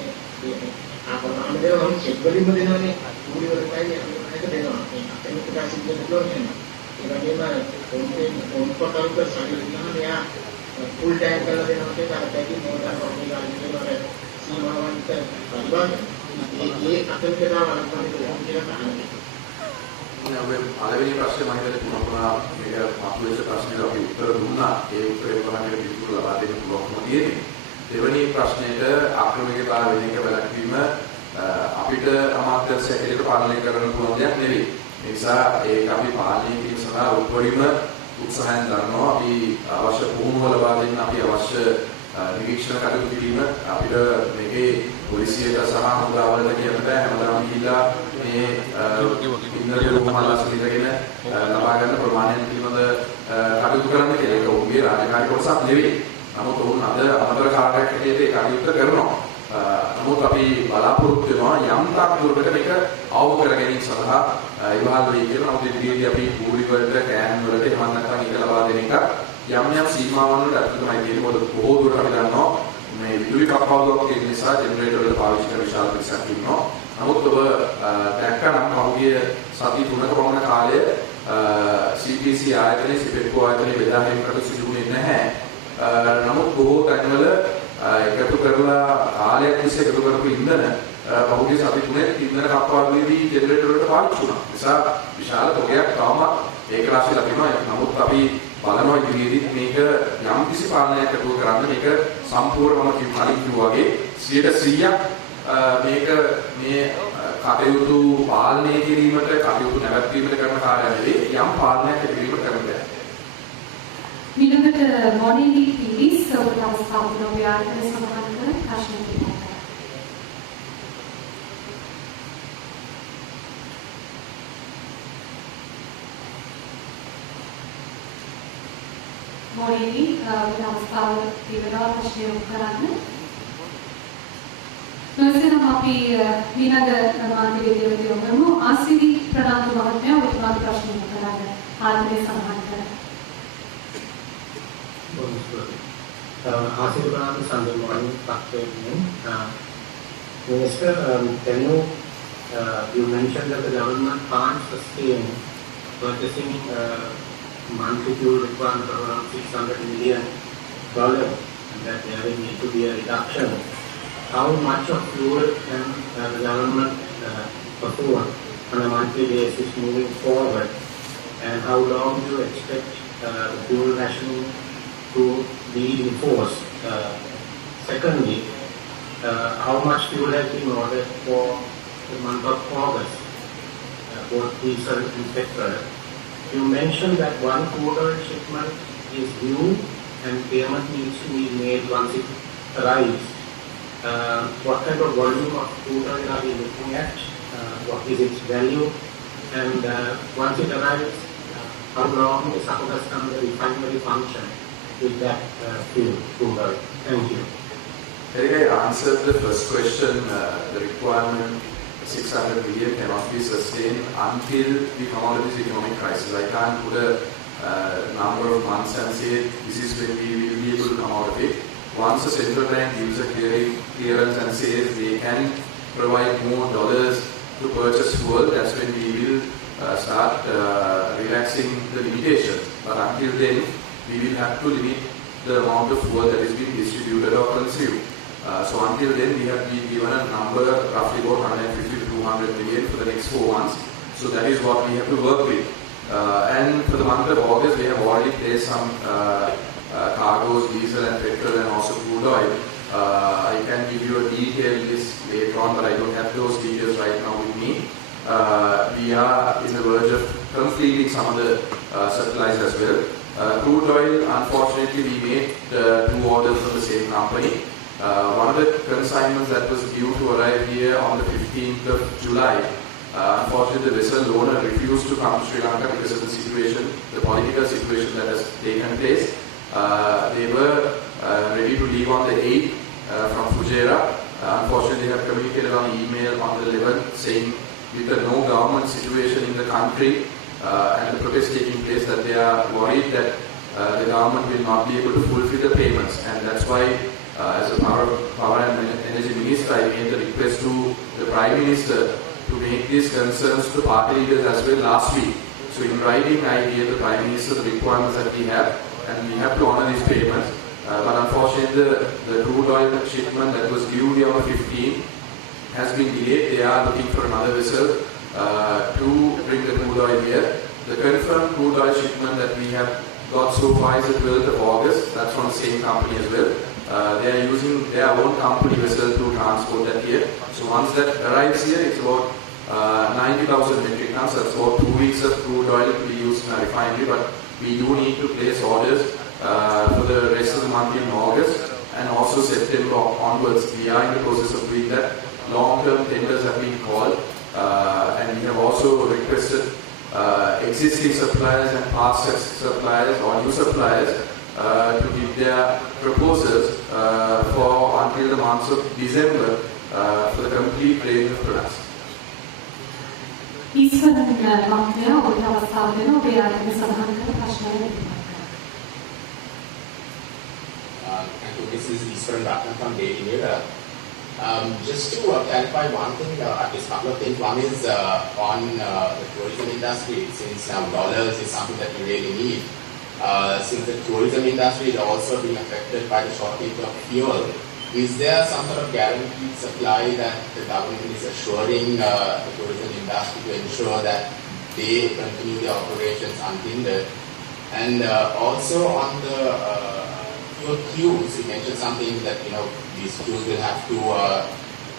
අපරාම දෙනවා නම් ෂෙඩ් වලින්ම දෙනවානේ. ඌරි වලටයි ඒක දෙනවා. ඒක පුතා සිද්ධ වෙනවා. ඒ වගේම කොම්පියුටර් සාකච්ඡා මෙයා ෆුල් ටයිම් කරලා දෙනවා කියලා අර පැකින් මොකක්ද වගේ ගන්න සීමාවන්ත පරිබාහිර ඒ අතරින්දා වලක්වන්නේ කියලා තමයි. ඔබේ පළවෙනි ප්‍රශ්නේ මම හිතන්නේ පුරපුරා මේක අපුලේශ ප්‍රශ්නෙට අපි උත්තර දුන්නා. ඒ උත්තරේ වහන්සේ පිළිතුරු ලබා දෙන්න පුළුවන්කම තියෙනවා. දෙවෙනි ප්‍රශ්නෙට ආක්‍රමණයකාර වෙන එක වැළැක්වීම අපිට අමාත්‍යංශය හැටියට පාලනය කරන්න පුළුවන් දෙයක් නෙවෙයි. ඒ නිසා ඒක අපි පාලනය කිරීම සඳහා උපරිම උත්සාහයෙන් දරනවා. අපි අවශ්‍ය පුහුණුව ලබා දෙන්න අපි අවශ්‍ය නිරීක්ෂණ කටයුතු කිරීම අපිට මේකේ පොලිසියට සහ හමුදාවලට කියන්න බෑ. හැමදාම ගිහිල්ලා මේ ඉන්දරිය රෝහලස් පිළිගෙන ලබා ගන්න ප්‍රමාණය පිළිබඳ කටයුතු කරන්න කියලා. ඒක ඔවුන්ගේ රාජකාරී කොටසක් නෙවෙයි. නමුත් ඔවුන් අද අමතර කාර්යයක් හැටියට ඒ කටයුත්ත කරනවා. නමුත් අපි බලාපොරොත්තු වෙනවා යම් තාක් දුරකට මේක අවබෝධ කර ගැනීම සඳහා ඉවහල් වෙයි කියලා. නමුත් ඉදිරියේදී අපි පූරි වලට කෑන් වලට එහෙම නැත්නම් ඒක ලබා දෙන එක යම් සීමාවන් වලට අපි තමයි කියන්නේ. මොකද බොහෝ දුරට අපි දන්නවා මේ විදුලි කප්පාදුවක් තියෙන නිසා ජෙනරේටර් වල පාවිච්චි කරන විශාල පිරිසක් ඉන්නවා. නමුත් ඔබ දැක්කනම් පහුගිය සති 3ක පමණ කාලය CPC ආයතනයේ සිපෙක්කෝ ආයතනයේ බෙදා හැරීමකට සිදු වෙන්නේ නැහැ. නමුත් බොහෝ තැන්වල එකතු කරලා කාලයක් තිස්සේ එකතු කරපු ඉන්ධන පහුගිය සති 3ේ ඉන්ධන කප්පාදුවේදී ජෙනරේටර් වලට පාවිච්චි වුණා. නිසා විශාල තොගයක් තවමත් ඒක රාශියලා තියෙනවා. නමුත් අපි බලනවා ඉදිරියේදී මේක යම් කිසි පාලනයක් එකතු කරන්න මේක සම්පූර්ණවම කලින් කිව්වා වගේ 100% මේක මේ කටයුතු පාලනය කිරීමට කටයුතු නැවැත්වීමට කරන කාර්යයේදී යම් පාලනයක් කිරීමට කරන දෙයක්. ඊළඟට මොනිලි පිලිස් ඔබට අවස්ථාව දුන ව්‍යාකරණ සඳහන් කරන ප්‍රශ්න දෙකක්. මොනිලි ඔබට අවස්ථාව දීලා ප්‍රශ්න යොමු කරන්න. නැසෙනම් අපි ඊළඟ මාධ්‍යවේදියෙක් යොමු ආසිරි ප්‍රනාන්දු මහත්මයා ඔබට ප්‍රශ්න යොමු කරන්න. ආදරේ සඳහන් කරන්න. Asirban Sandaman Minister, you mentioned that the government can't sustain purchasing monthly fuel requirement of around $600 million, and that there will need to be a reduction. How much of fuel can the government afford on a monthly basis moving forward, and how long do you expect the fuel rationing to be enforced? Secondly, how much fuel has been ordered for the month of August, both diesel and petrol? You mentioned that one crude oil shipment is due and payment needs to be made once it arrives. What kind of volume of crude oil are we looking at? What is its value? And once it arrives, how long is August under the refinery function with that fuel, crude oil? Thank you. I think I answered the first question. The requirement 600 billion cannot be sustained until we come out of this economic crisis. I can't put a number of months and say this is when we will be able to come out of it. Once the central bank gives a clearance and says they can provide more dollars to purchase fuel, that's when we will start relaxing the limitations. But until then, we will have to limit the amount of fuel that is being distributed or consumed. So until then, we have been given a number roughly about 150 to 200 million for the next 4 months. So that is what we have to work with. And for the month of August, we have already placed some cargoes, diesel and petrol and also crude oil. I can give you a detailed list later on, but I don't have those details right now with me. We are in the verge of completing some of the supplies as well. Crude oil, unfortunately, we made 2 orders from the same company. One of the consignments that was due to arrive here on the 15th of July, unfortunately the vessel owner refused to come to Sri Lanka because of the situation, the political situation that has taken place. They were ready to leave on the 8th from Fujairah. Unfortunately, they have communicated on email on the 11th saying with the no government situation in the country and the protests taking place, that they are worried that the government will not be able to fulfill the payments, and that's why as a power and energy minister, I made the request to the Prime Minister to make these concerns to party leaders as well last week. So in writing, I gave the Prime Minister the requirements that we have, and we have to honor these payments. But unfortunately, the crude oil shipment that was due on 15 has been delayed. They are looking for another vessel to bring the crude oil here. The confirmed crude oil shipment that we have got so far is the 12th of August. That's from the same company as well. They are using their own company vessel to transport that here. So once that arrives here, it's about 90,000 metric tons. That's about 2 weeks of crude oil to be used in a refinery. But we do need to place orders for the rest of the month in August and also September onwards. We are in the process of doing that. Long-term tenders have been called, and we have also requested existing suppliers and past suppliers or new suppliers to give their proposals for until the months of December for the complete range of products. This is Eastern Ratna from Daily Mirror. Just to clarify one thing, at least a couple of things. One is on the tourism industry, since now dollars is something that we really need. Since the tourism industry is also being affected by the shortage of fuel, is there some sort of guaranteed supply that the government is assuring the tourism industry to ensure that they continue their operations unhindered? And also on the fuel queues, you mentioned something that these queues will have to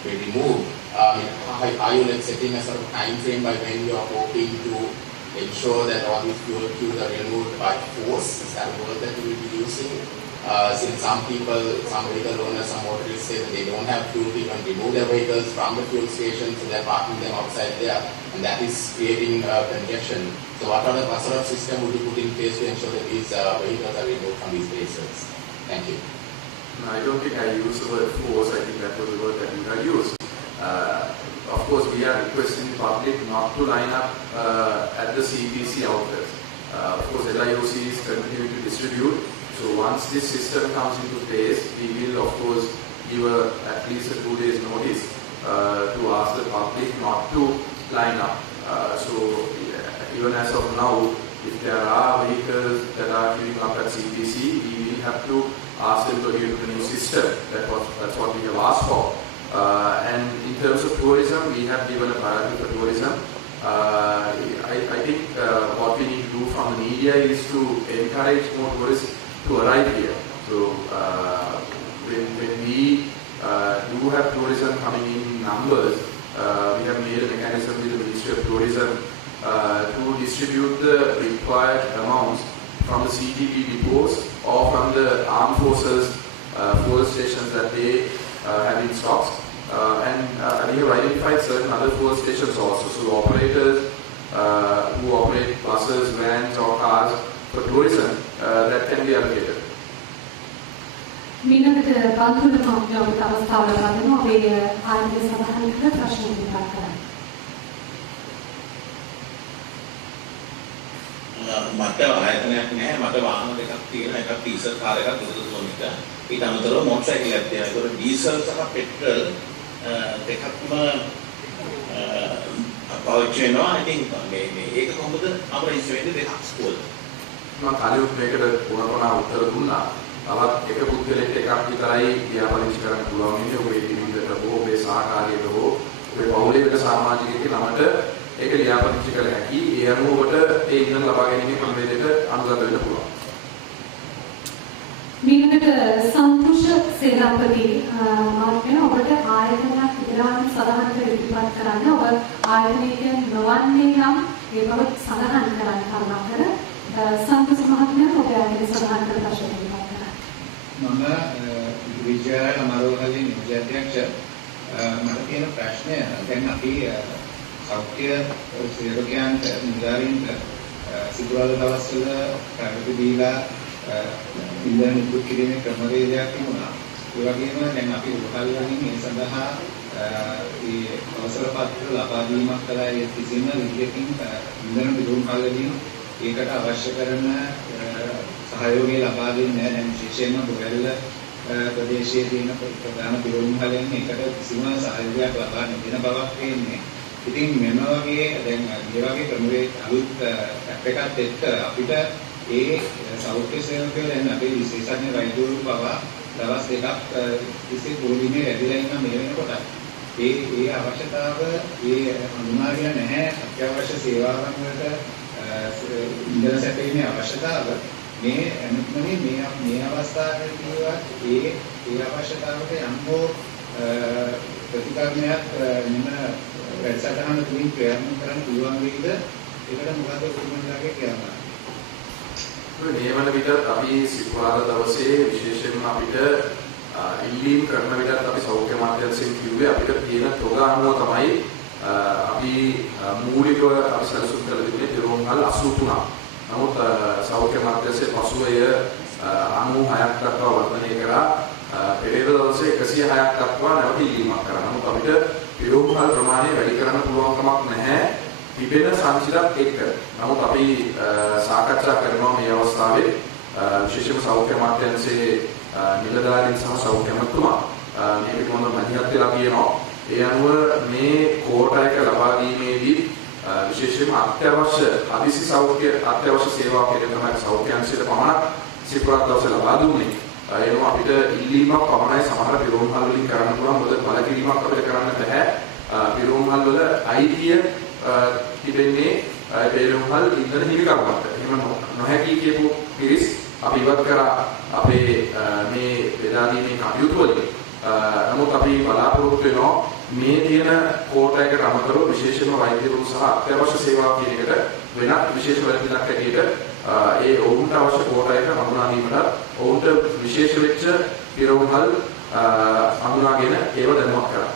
be removed. Are you setting a sort of time frame by when you are hoping to ensure that all these fuel queues are removed by force? Is that a word that you will be using? Since some people, some vehicle owners, some motorists say that they don't have fuel to even remove their vehicles from the fuel station, so they're parking them outside there, and that is creating congestion. So what sort of system would you put in place to ensure that these vehicles are removed from these places? Thank you. No, I don't think I used the word force. I think that was the word that you had used. Of course, we are requesting the public not to line up at the CPC outlets. Of course, LIOC is continuing to distribute. So once this system comes into place, we will of course give at least a 2 days notice to ask the public not to line up. So even as of now, if there are vehicles that are queuing up at CPC, we will have to ask them to adhere to the new system. That's what we have asked for. And in terms of tourism, we have given a priority for tourism. I think what we need to do from the media is to encourage more tourists to arrive here. So when we do have tourism coming in numbers, we have made a mechanism with the Ministry of Tourism to distribute the required amounts from the CTP depots or from the armed forces fuel stations that they have in stocks. And we have identified certain other fuel stations also. So operators who operate buses, vans or cars for tourism that can be allocated. මීනකට Bandula මහත්මයාට අවස්ථාව ලබා දෙනවා ඔබේ ආයතන සභාවකට ප්‍රශ්න ඉදිරිපත් කරන්න. මට ආයතනයක් නැහැ. මට වාහන දෙකක් තියෙනවා. එකක් ඩීසල් කාර් එකක් 200 කිලෝමීටර්. ඊට අමතරව මොටර් සයිකලයක් තියෙනවා. ඒකට ඩීසල් සහ පෙට්‍රල් දෙකක්ම පාවිච්චි වෙනවා. I think මේක කොහොමද අපිට ඉස්සෙ වෙන්නේ දෙකක් ස්කෝල්. මම කලියුත් මේකට පුරවනා උත්තර දුන්නා. තවත් එක පුද්ගලෙක් එකක් විතරයි ව්‍යාපාරික කරන්න පුළුවන් ඉන්නේ. ඔබේ ජීවිතයට හෝ ඔබේ සහකාරියට හෝ ඔබේ පවුලේ සමාජිකයෙක් ළමට ඒක ව්‍යාපාරික කළ හැකි. ඒ අනුව ඔබට ඒ ඉන්ධන ලබා ගැනීමේ ක්‍රමවේදයට අනුගත වෙන්න පුළුවන්. මීනකට සන්තුෂ සේනාපති මහත්මයා ඔබට ආයතනයක් ඉදරාම සඳහන් කර ඉදිරිපත් කරන්න. ඔබ ආයතනයක නොවන්නේ නම් ඒ බව සඳහන් කරන්න කරුණාකර සන්තුෂ මහත්මයා ඔබ ආයතනයේ සඳහන් කර ප්‍රශ්න ඉදිරිපත් කරන්න. මම විද්‍යාලය සමාරෝහයේ විද්‍යාධ්‍යක්ෂ මට තියෙන ප්‍රශ්නය දැන් අපි සෞඛ්‍ය සේවකයන්ට නිලධාරීන්ට සිකුරාදා දවස්වල ප්‍රගති දීලා ඉන්ධන නිකුත් කිරීමේ ක්‍රමවේදයක් තිබුණා. ඒ වගේම දැන් අපි උපකල්ලාගෙන මේ සඳහා ඒ අවසර පත්‍ර ලබා දීමක් කළා ඒ කිසිම විදියකින් ඉන්ධන බිඳුම් කල්ලදී ඒකට අවශ්‍ය කරන සහයෝගය ලබා දෙන්නේ නැහැ. දැන් විශේෂයෙන්ම බොරැල්ල ප්‍රදේශයේ තියෙන ප්‍රධාන බිඳුම් කලෙන් ඒකට කිසිම සහයෝගයක් ලබා නොදෙන බවක් පේන්නේ. ඉතින් මෙම වගේ දැන් මේ වගේ ක්‍රමවේද අලුත් ඇප් එකත් එක්ක අපිට ඒ සෞඛ්‍ය සේවකයෝ දැන් අපේ විශේෂඥ වෛද්‍යවරු පවා දවස් දෙකක් තිස්සේ පොලිමේ රැඳිලා ඉන්න මේ වෙනකොට ඒ අවශ්‍යතාව ඒ හඳුනාගෙන නැහැ. අත්‍යවශ්‍ය සේවාවන් වලට ඉන්ධන සැපීමේ අවශ්‍යතාව මේ අනුත්මනේ මේ අවස්ථාවේදීවත් ඒ අවශ්‍යතාවට යම්කෝ ප්‍රතිකාරණයක් මෙන්න වැඩසටහන තුලින් ප්‍රයත්න කරන්න පුළුවන් වේද? ඒකට මොකද උතුම්මන්ලාගේ කියනවා? මේ වන විට අපි සිකුරාදා දවසේ විශේෂයෙන්ම අපිට ඉල්ලීම් කරන විටත් අපි සෞඛ්‍ය අමාත්‍යාංශයෙන් කිව්වේ අපිට තියෙන තොග අනුව තමයි අපි මූලිකව අපි සැලසුම් කළ තිබුණේ පිරෝම්හල් 83ක්. නමුත් සෞඛ්‍ය අමාත්‍යාංශයේ පසුව එය 96ක් දක්වා වර්ධනය කරා. පෙරේද දවසේ 106ක් දක්වා නැවත ඉල්ලීමක් කරා. නමුත් අපිට පිරෝම්හල් ප්‍රමාණය වැඩි කරන්න පුළුවන් කමක් නැහැ. තිබෙන සංසිඳත් එක්ක. නමුත් අපි සාකච්ඡා කරනවා මේ අවස්ථාවේ විශේෂයෙන්ම සෞඛ්‍ය අමාත්‍යාංශයේ නිලධාරීන් සහ සෞඛ්‍ය අමාත්‍යතුමා මේ පිළිබඳව මැදිහත් වෙලා කියනවා. ඒ අනුව මේ කෝටා එක ලබා දීමේදී විශේෂයෙන්ම අත්‍යවශ්‍ය අත්‍යවශ්‍ය සේවා කියන තමයි සෞඛ්‍ය අංශයට පමණක් සිකුරාදා දවසේ ලබා දුන්නේ. එනවා අපිට ඉල්ලීමක් පමණයි සමහර පිරෝම්හල් වලින් කරන්න පුළුවන්. මොකද බලකිරීමක් අපිට කරන්න බෑ. පිරෝම්හල් වල අයිතිය තිබෙන්නේ පිරෝම්හල් ඉන්ධන හිමිකරුවන්ට. එහෙම නොහැකි කියපු පිරිස් අපි ඉවත් කරා අපේ මේ බෙදා දීමේ කටයුතු වලින්. නමුත් අපි බලාපොරොත්තු වෙනවා මේ තියෙන කෝටා එකට අමතරව විශේෂයෙන්ම වෛද්‍යවරු සහ අත්‍යවශ්‍ය සේවා කියන එකට වෙනත් විශේෂ වැඩපිළිවෙලක් ඇටියට ඒ ඔවුන්ට අවශ්‍ය කෝටා එක හඳුනා ගැනීමට ඔවුන්ට විශේෂ වෙච්ච පිරෝම්හල් හඳුනාගෙන ඒව දැනුවත් කරා.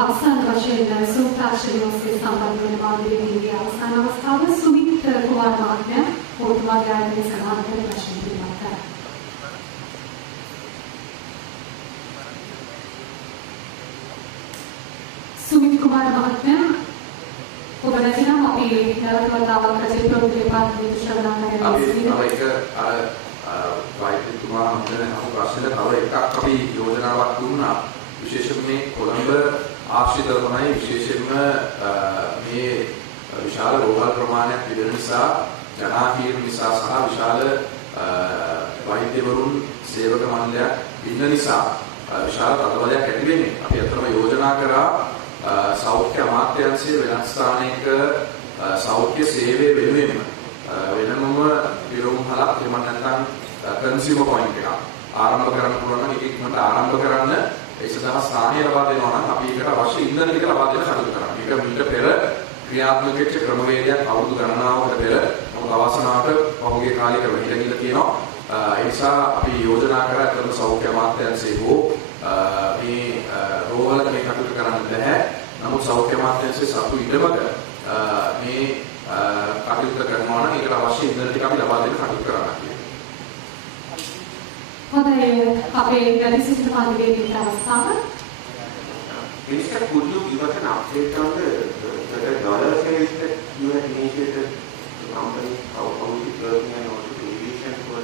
අවසාන වශයෙන් සූත්‍රාක්ෂරයේ සම්බන්ධ වෙන මාධ්‍යවේදී අවසාන අවස්ථාව සුමිත් කුමාර මහත්මයා ඔබතුමාගේ ආයතනයේ සඳහන් කරන ප්‍රශ්න ඉදිරිපත් කරා. සුමිත් කුමාර මහත්මයා ඔබ නැතිනම් අපි නැවත වතාවක් රජයේ ප්‍රමුඛ දෙපාර්තමේන්තු ශ්‍රවණාලය වෛද්‍යතුමා මහත්මයා අහපු ප්‍රශ්නෙට තව එකක් අපි යෝජනාවක් දුන්නා. විශේෂයෙන් මේ කොළඹ ආශ්‍රිතව තමයි විශේෂයෙන්ම මේ විශාල රෝහල් ප්‍රමාණයක් තිබෙන නිසා ජනාකීර්ණ නිසා සහ විශාල වෛද්‍යවරුන් සේවක මණ්ඩලයක් ඉන්න නිසා විශාල තදබලයක් ඇති වෙන්නේ. අපි අතරම යෝජනා කරා සෞඛ්‍ය අමාත්‍යාංශයේ වෙනත් ස්ථානයක සෞඛ්‍ය සේවය වෙනුවෙන්ම වෙනමම පිරෝම්හලක් එහෙම නැත්නම් කන්සියුමර් පොයින්ට් එකක් ආරම්භ කරන්න පුළුවන් නම් ඒකෙකට ආරම්භ කරන්න ඒ සඳහා ස්ථානය ලබා දෙනවා නම් අපි ඒකට අවශ්‍ය ඉන්ධන ටික ලබා දෙන්න කටයුතු කරනවා. මේක මීට පෙර ක්‍රියාත්මක වෙච්ච ක්‍රමවේදයක් අවුරුදු ගණනාවකට පෙර මොකද අවසනාවට පහුගිය කාලයක වෙහිලා ගිහලා තියෙනවා. ඒ නිසා අපි යෝජනා කරා අතරම සෞඛ්‍ය අමාත්‍යාංශයේ හෝ මේ රෝහලක මේ කටයුතු කරන්න බැහැ. නමුත් සෞඛ්‍ය අමාත්‍යාංශයේ සතු ඉඩමක මේ කටයුතු කරනවා නම් ඒකට අවශ්‍ය ඉන්ධන ටික අපි ලබා දෙන්න කටයුතු කරනවා. හොඳයි අපේ වැඩ සිටින මාධ්‍යවේදී අවස්ථාව. Minister, could you give us an update on the dollar sales that you had initiated the company, how is it working and also the aviation for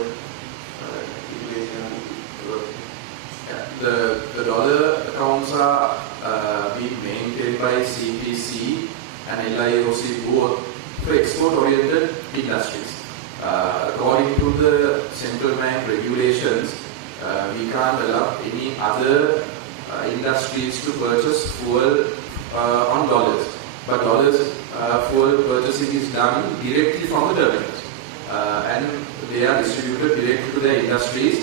situation? The dollar accounts are being maintained by CPC and LIOC, both for export-oriented industries. According to the central bank regulations, we can't allow any other industries to purchase fuel on dollars. But dollars fuel purchasing is done directly from the terminals. And they are distributed directly to their industries.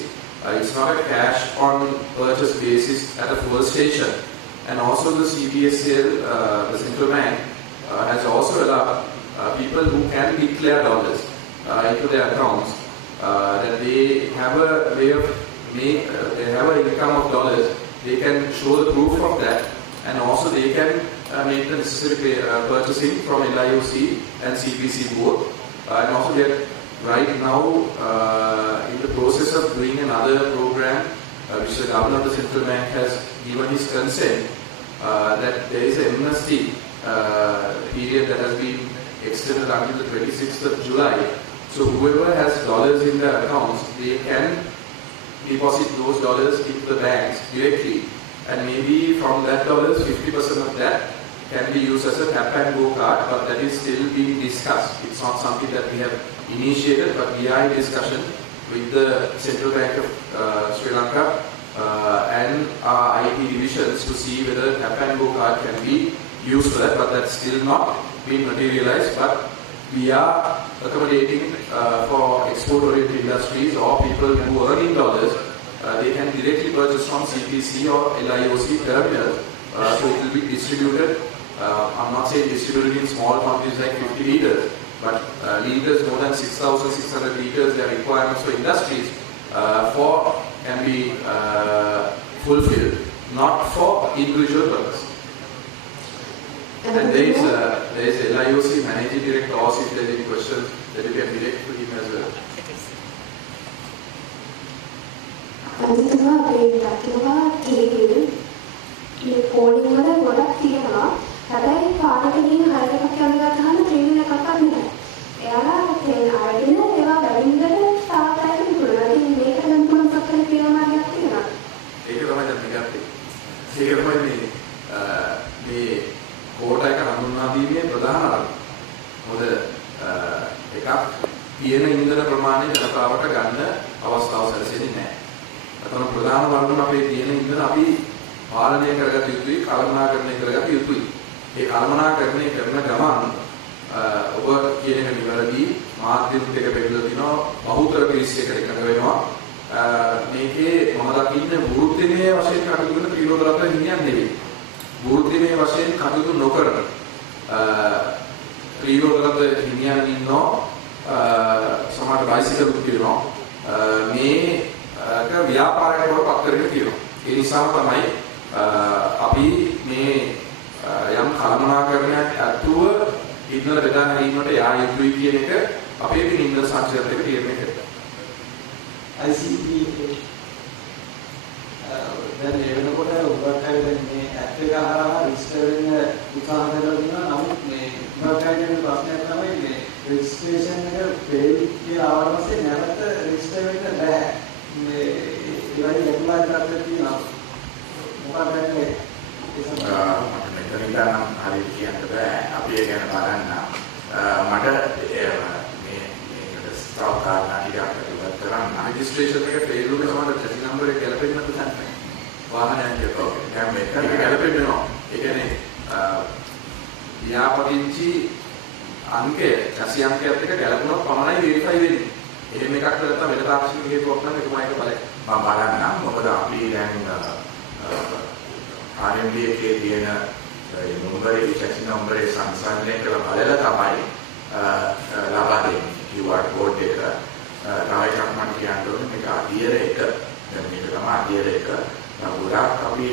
It's not a cash on purchase basis at a fuel station. And also the CBSL, the central bank, has also allowed people who can declare dollars into their accounts, that they have a way of they have an income of dollars. They can show the proof of that, and also they can make the necessary purchasing from LIOC and CPC both. And also they are right now in the process of doing another program which the governor of the central bank has given his consent, that there is an amnesty period that has been extended until the 26th of July. So whoever has dollars in their accounts, they can deposit those dollars into the banks directly, and maybe from that dollars, 50% of that can be used as a tap and go card, but that is still being discussed. It's not something that we have initiated, but we are in discussion with the Central Bank of Sri Lanka and our IT divisions to see whether tap and go card can be used for that, but that's still not been materialized. But we are accommodating for export-oriented industries or people who earn in dollars. They can directly purchase from CPC or LIOC terminal, so it will be distributed. I'm not saying distributed in small quantities like 50 liters, but liters more than 6,600 liters, their requirements for industries can be fulfilled, not for individual purpose. And there is LIOC managing director, also if there are any questions that you can direct to him as well. අන්තිමව අපේ දකිනවා ටීවී මේ පෝලිං වල ගොඩක් තියෙනවා. හැබැයි පාරකදී හරියට කරගත්තාම ටීවී එකක් නැහැ. එයාලා තේල් අරගෙන ඒවා බැරින්දට තාත්තට පුළුවන්. ඉතින් මේක නම් පුළුවන් සක්කල කියලා මාර්ගයක් තියෙනවා. ඒක තමයි දැන් මේ ගත්තේ. ඒක තමයි මේ කෝටා එක හඳුන්වා දීමේ ප්‍රධාන අරමුණ. මොකද එකක් තියෙන ඉන්ධන ප්‍රමාණය ජනතාවට ගන්න අවස්ථාව සැලසෙන්නේ නැහැ. අතන ප්‍රධාන වර්ගන අපේ තියෙන ඉන්ධන අපි පාලනය කරගත යුතුයි, කළමනාකරණය කරගත යුතුයි. ඒ කළමනාකරණය කරන ගමන් ඔබ කියන එක නිවැරදි මාධ්‍යමුත් එක බෙදලා තිනවා බහුතර පිරිස් එකට එකඟ වෙනවා. මේකේ මම දකින්නේ වෘත්තීය වශයෙන් කටයුතු කරන ත්‍රිලෝක රත්න හිමියන් නෙවෙයි. වෘත්තීය වශයෙන් කටයුතු නොකරන ත්‍රිලෝක රත්න හිමියන් ඉන්නවා. සමහර බයිසිකල් තියෙනවා. මේ ව්‍යාපාරයට පත් කරගෙන තියෙනවා. ඒ නිසාම තමයි අපි මේ යම් කළමනාකරණයක් ඇතුව ඉන්ධන බෙදා ගැනීමට යා යුතුයි කියන එක අපේ ඉන්ධන සංචාරයට තීරණය කරනවා. ICP දැන් මේ වෙනකොට උඹට මේ ඇප් එක හරහා රෙජිස්ටර් වෙන්න උත්සාහ කරලා තියෙනවා. නමුත් මේ උඹට කියන ප්‍රශ්නය තමයි මේ රෙජිස්ට්‍රේෂන් එක ෆේල් කියලා ආවට පස්සේ නැවත රෙජිස්ටර් වෙන්න බෑ. මේ ඒ වගේ ලකුණක් තියෙනවා. මොකක්ද මේ මෙතන ඉඳන් හරියට කියන්න බෑ. අපි ඒ ගැන බලන්න. මට මේකට ස්ටොක් කරන්න ඉඩක් කරන්න. රෙජිස්ට්‍රේෂන් එක ෆේල් වුණේ සමහර චැසි නම්බර් එක ගැලපෙන්නේ නැත්නම් නැහැ. වාහනයක් කියනවා. දැන් මේක ගැලපෙන්නේ නැහැ. ඒ කියන්නේ ව්‍යාපදිංචි අංකය චැසි අංකයත් එක්ක ගැලපුණොත් පමණයි වෙරිෆයි වෙන්නේ. එහෙම එකක් නැත්නම් වෙන තාක්ෂණික හේතුවක් නම් ඒකම එක බලයි. මම බලන්නම්. මොකද අපි දැන් RMB එකේ තියෙන නම්බරේ චැසි නම්බරේ සංසන්දනය කරලා බලලා තමයි ලබා දෙන්නේ. QR code එක තව එකක් මම කියන්න ඕනේ මේක අධියර එක. දැන් මේක තමයි අධියර එක. ගොඩාක් අපි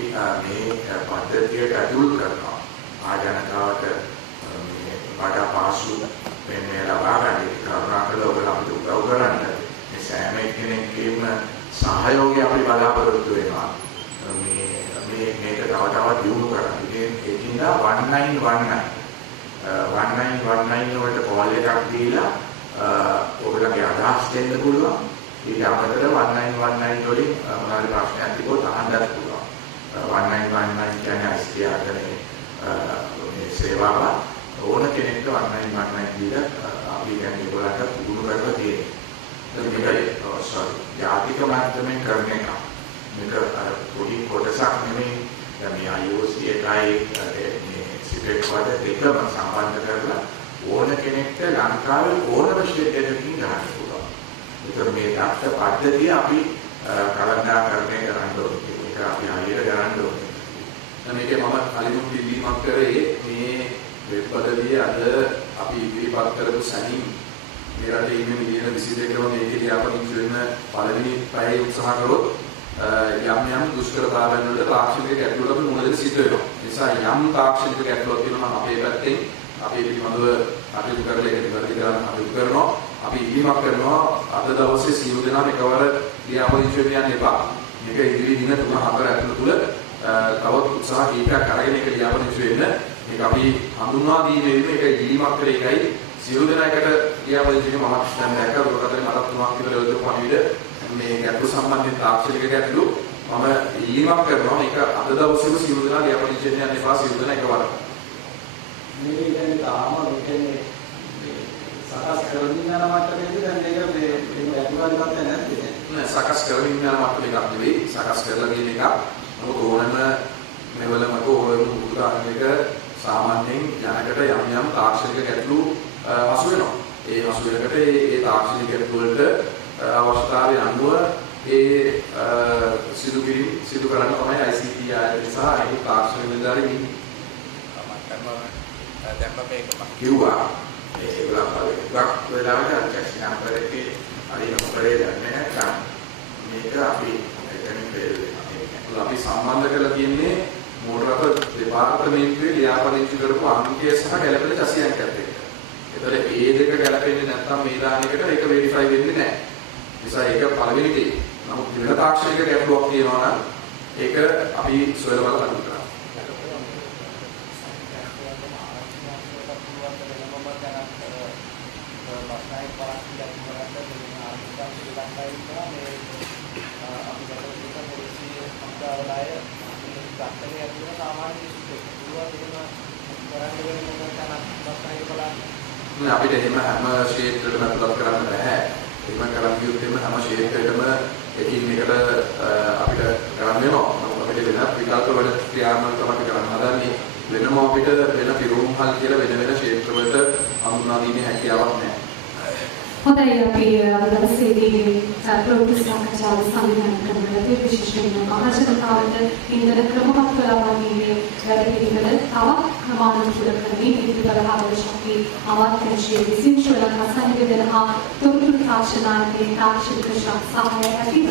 මේ පද්ධතියට ඇතුල් කරනවා. ආජනකාවට මේ වඩා පාසු මේ ලබා ගන්න කරුණාකරලා ඔයගොල්ලෝ අපිට උදව් කරන්න. මේ සෑම කෙනෙක්ගේම සහයෝගය අපි බලාපොරොත්තු වෙනවා. මේක තව තවත් දියුණු කරන්න. ඒකින්ද 1919 වලට කෝල් එකක් දීලා ඔයගොල්ලෝගේ අදහස් දෙන්න පුළුවන්. ඊට අමතරව 1919 වලින් මොනවාරි ප්‍රශ්නයක් තිබුණොත් අහන්නත් පුළුවන්. 1919 කියන්නේ අයිතියාකරණේ මේ සේවාව ඕන කෙනෙක්ට 1919 දීලා අපි කියන්නේ ඒගොල්ලන්ට පුහුණු කරලා තියෙනවා. මේකයි ජාතික මාධ්‍යමෙන් කරන එක. මේක පොඩි කොටසක් නෙමෙයි. දැන් මේ IOC එකයි මේ සිපෙක් වල දෙකම සම්බන්ධ කරලා ඕන කෙනෙක්ට ලංකාවේ ඕනම ක්ෂේත්‍රයකින් ගන්න පුළුවන්. ඒතර මේ තාක්ෂ පද්ධතිය අපි කළමනාකරණය කරන්න ඕනේ. ඒක අපි හරියට ගන්න ඕනේ. දැන් මේකේ මම අලිමුත් ඉල්ලීමක් කරේ මේ වෙබ් පද්ධතිය අද අපි ඉදිරිපත් කරපු සැනින් මේ රටේ ඉන්න මිලියන 22කම මේකේ ලියාපදිංචි වෙන්න පළවෙනි පැයේ උත්සාහ කරොත් යම් දුෂ්කරතාවයන් වලට තාක්ෂණික ගැටලුවක මුහුණ දෙන්න සිද්ධ වෙනවා. ඒ නිසා යම් තාක්ෂණික ගැටලුවක් තියෙනවා නම් අපේ පැත්තෙන් අපේ පිළිබඳව කටයුතු කරලා ඒක නිවැරදි කරන්න කටයුතු කරනවා. අපි ඉල්ලීමක් කරනවා අද දවසේ සියලු දෙනාම එකවර ලියාපදිංචි වෙන්න යන්න එපා. මේක ඉදිරි දින 3-4 ඇතුළත තුල තවත් උත්සාහ කීපයක් අරගෙන ඒක ලියාපදිංචි වෙන්න මේක අපි හඳුන්වා දීමේදී මේක ඉදීමක් කළ එකයි සියලු දෙනාකට ලියාපදිංචි මම දැන් දැක්කා දුරකථන මතක් තුනක් විතර යොදපු පණිවිඩ මේ ගැටළු සම්බන්ධයෙන් තාක්ෂණික ගැටළු මම ඉල්ලීමක් කරනවා මේක අද දවසේම සියලු දෙනා ලියාපදිංචි වෙන්න යන්න එපා සියලු දෙනා එකවර මේ කියන්නේ තාම කියන්නේ සකස් කරමින් යන මට්ටමේදී දැන් මේක මේ වැටුණාද නැත්ද නෑ සකස් කරමින් යන මට්ටමේ එකක් නෙවෙයි සකස් කරලා තියෙන එකක් මොකද ඕනම මෙවලමක ඕනම උදාහරණයක සාමාන්‍යයෙන් යනකට යම් තාක්ෂණික ගැටලු හසු වෙනවා ඒ හසු වෙනකොට ඒ තාක්ෂණික ගැටලු වලට අවශ්‍යතාවය අනුව ඒ සිදු කරන්න තමයි ICT ආයතනය සහ ඒ තාක්ෂණ නිලධාරීන් ඉන්නේ දැන් මේක කිව්වා ඒගොල්ලෝ වෙලාවට අධ්‍යක්ෂ නම්බරේ හරි නම්බරේ දැන්නේ නැත්නම් මේක අපි අපි සම්බන්ධ කරලා තියෙන්නේ මෝටර රථ දෙපාර්තමේන්තුවේ ලියාපදිංචි කරපු අංකය සහ ගැළපෙන චසි අංකයත් එක්ක. ඒතර ඒ දෙක ගැළපෙන්නේ නැත්නම් මේ දානයකට ඒක වෙරිෆයි වෙන්නේ නැහැ. නිසා ඒක පළවෙනි දේ. නමුත් වෙන තාක්ෂණික ගැටලුවක් තියෙනවා නම් ඒක අපි සොයලා බලන්න ඕනේ. අපිට එහෙම හැම ක්ෂේත්‍රයකටම අතුලත් කරන්න බෑ. එහෙම කරන් ගියොත් එහෙම හැම ක්ෂේත්‍රයකටම එකින් එකට අපිට කරන්න වෙනවා. අපිට වෙන විකල්ප වල ක්‍රියාත්මක තමයි කරන්න හදන්නේ. වෙනම අපිට වෙන පිරුම්හල් කියලා වෙන ක්ෂේත්‍රවලට හඳුනා දීමේ හැකියාවක් නැහැ. හොඳයි අපි අද දවසේදී ප්‍රොග්‍රස් සාකච්ඡාව සම්පූර්ණ කරනවා. විශේෂයෙන්ම මහජනතාවට ඉන්ධන ක්‍රමවත් ලබාගැනීමේ වැඩ පිළිවෙල තවත් ක්‍රමානුකූල කරමින් ඉදිරිපත් අවශ්‍යකී අමාත්‍යාංශයේ විසින් ශ්‍රී ලංකා සංවිධාන හා තොරතුරු තාක්ෂණයේ තාක්ෂණික සහාය ඇතිව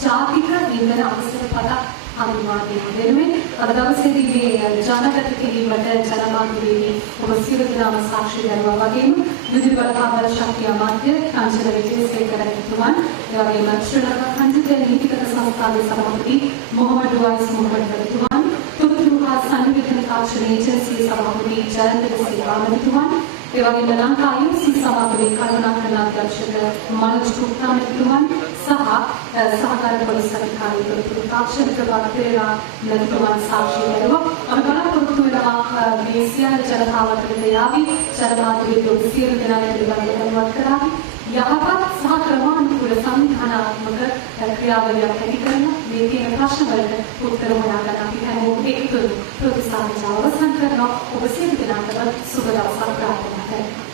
ජාතික ඉන්ධන අවසර පදක් හඳුන්වා දෙන වෙනුවෙන් අද දවසේදී මේ ජනගත කිරීමට ජනමාධ්‍යවේදී ඔබ සියලු දෙනාම සාක්ෂි දරුවා වගේම විදුලි බලකාබල ශක්තිය අමාත්‍ය කාංචන විජේසේකර එතුමන් ඒ වගේම ශ්‍රී ලංකා සංජිත නීතිගත සංස්ථාවේ සභාපති මොහමඩ් වයිස් මොහමඩ් එතුමන් තොරතුරු හා සංවිධාන තාක්ෂණ ඒජන්සියේ සභාපති ජයන්ත සිල්වා එතුමන් ඒ වගේම ලංකා IUC සභාපති කරුණාකරන අධ්‍යක්ෂක මනෝජ් ගුප්තා එතුමන් සහ සහකාර පොලිස් අධිකාරී තොරතුරු තාක්ෂණික වක්තේරා මෙතුමන් සාක්ෂි දරුවා අපි බලාපොරොත්තු වෙනවා මේ සියලු ජනතාවට යාවි ජනමාධ්‍යවේදී සියලු දෙනා පිළිබඳව දැනුවත් කරાવી යහපත් සහ ක්‍රමානුකූල සංවිධානාත්මක ක්‍රියාවලියක් ඇති කරන මේ තියෙන ප්‍රශ්න වලට උත්තර හොයාගන්න අපි හැමෝම එකතු ප්‍රතිසංසාව අවසන් කරනවා ඔබ සියලු දෙනාට සුබ දවසක් ප්‍රාර්ථනා කරනවා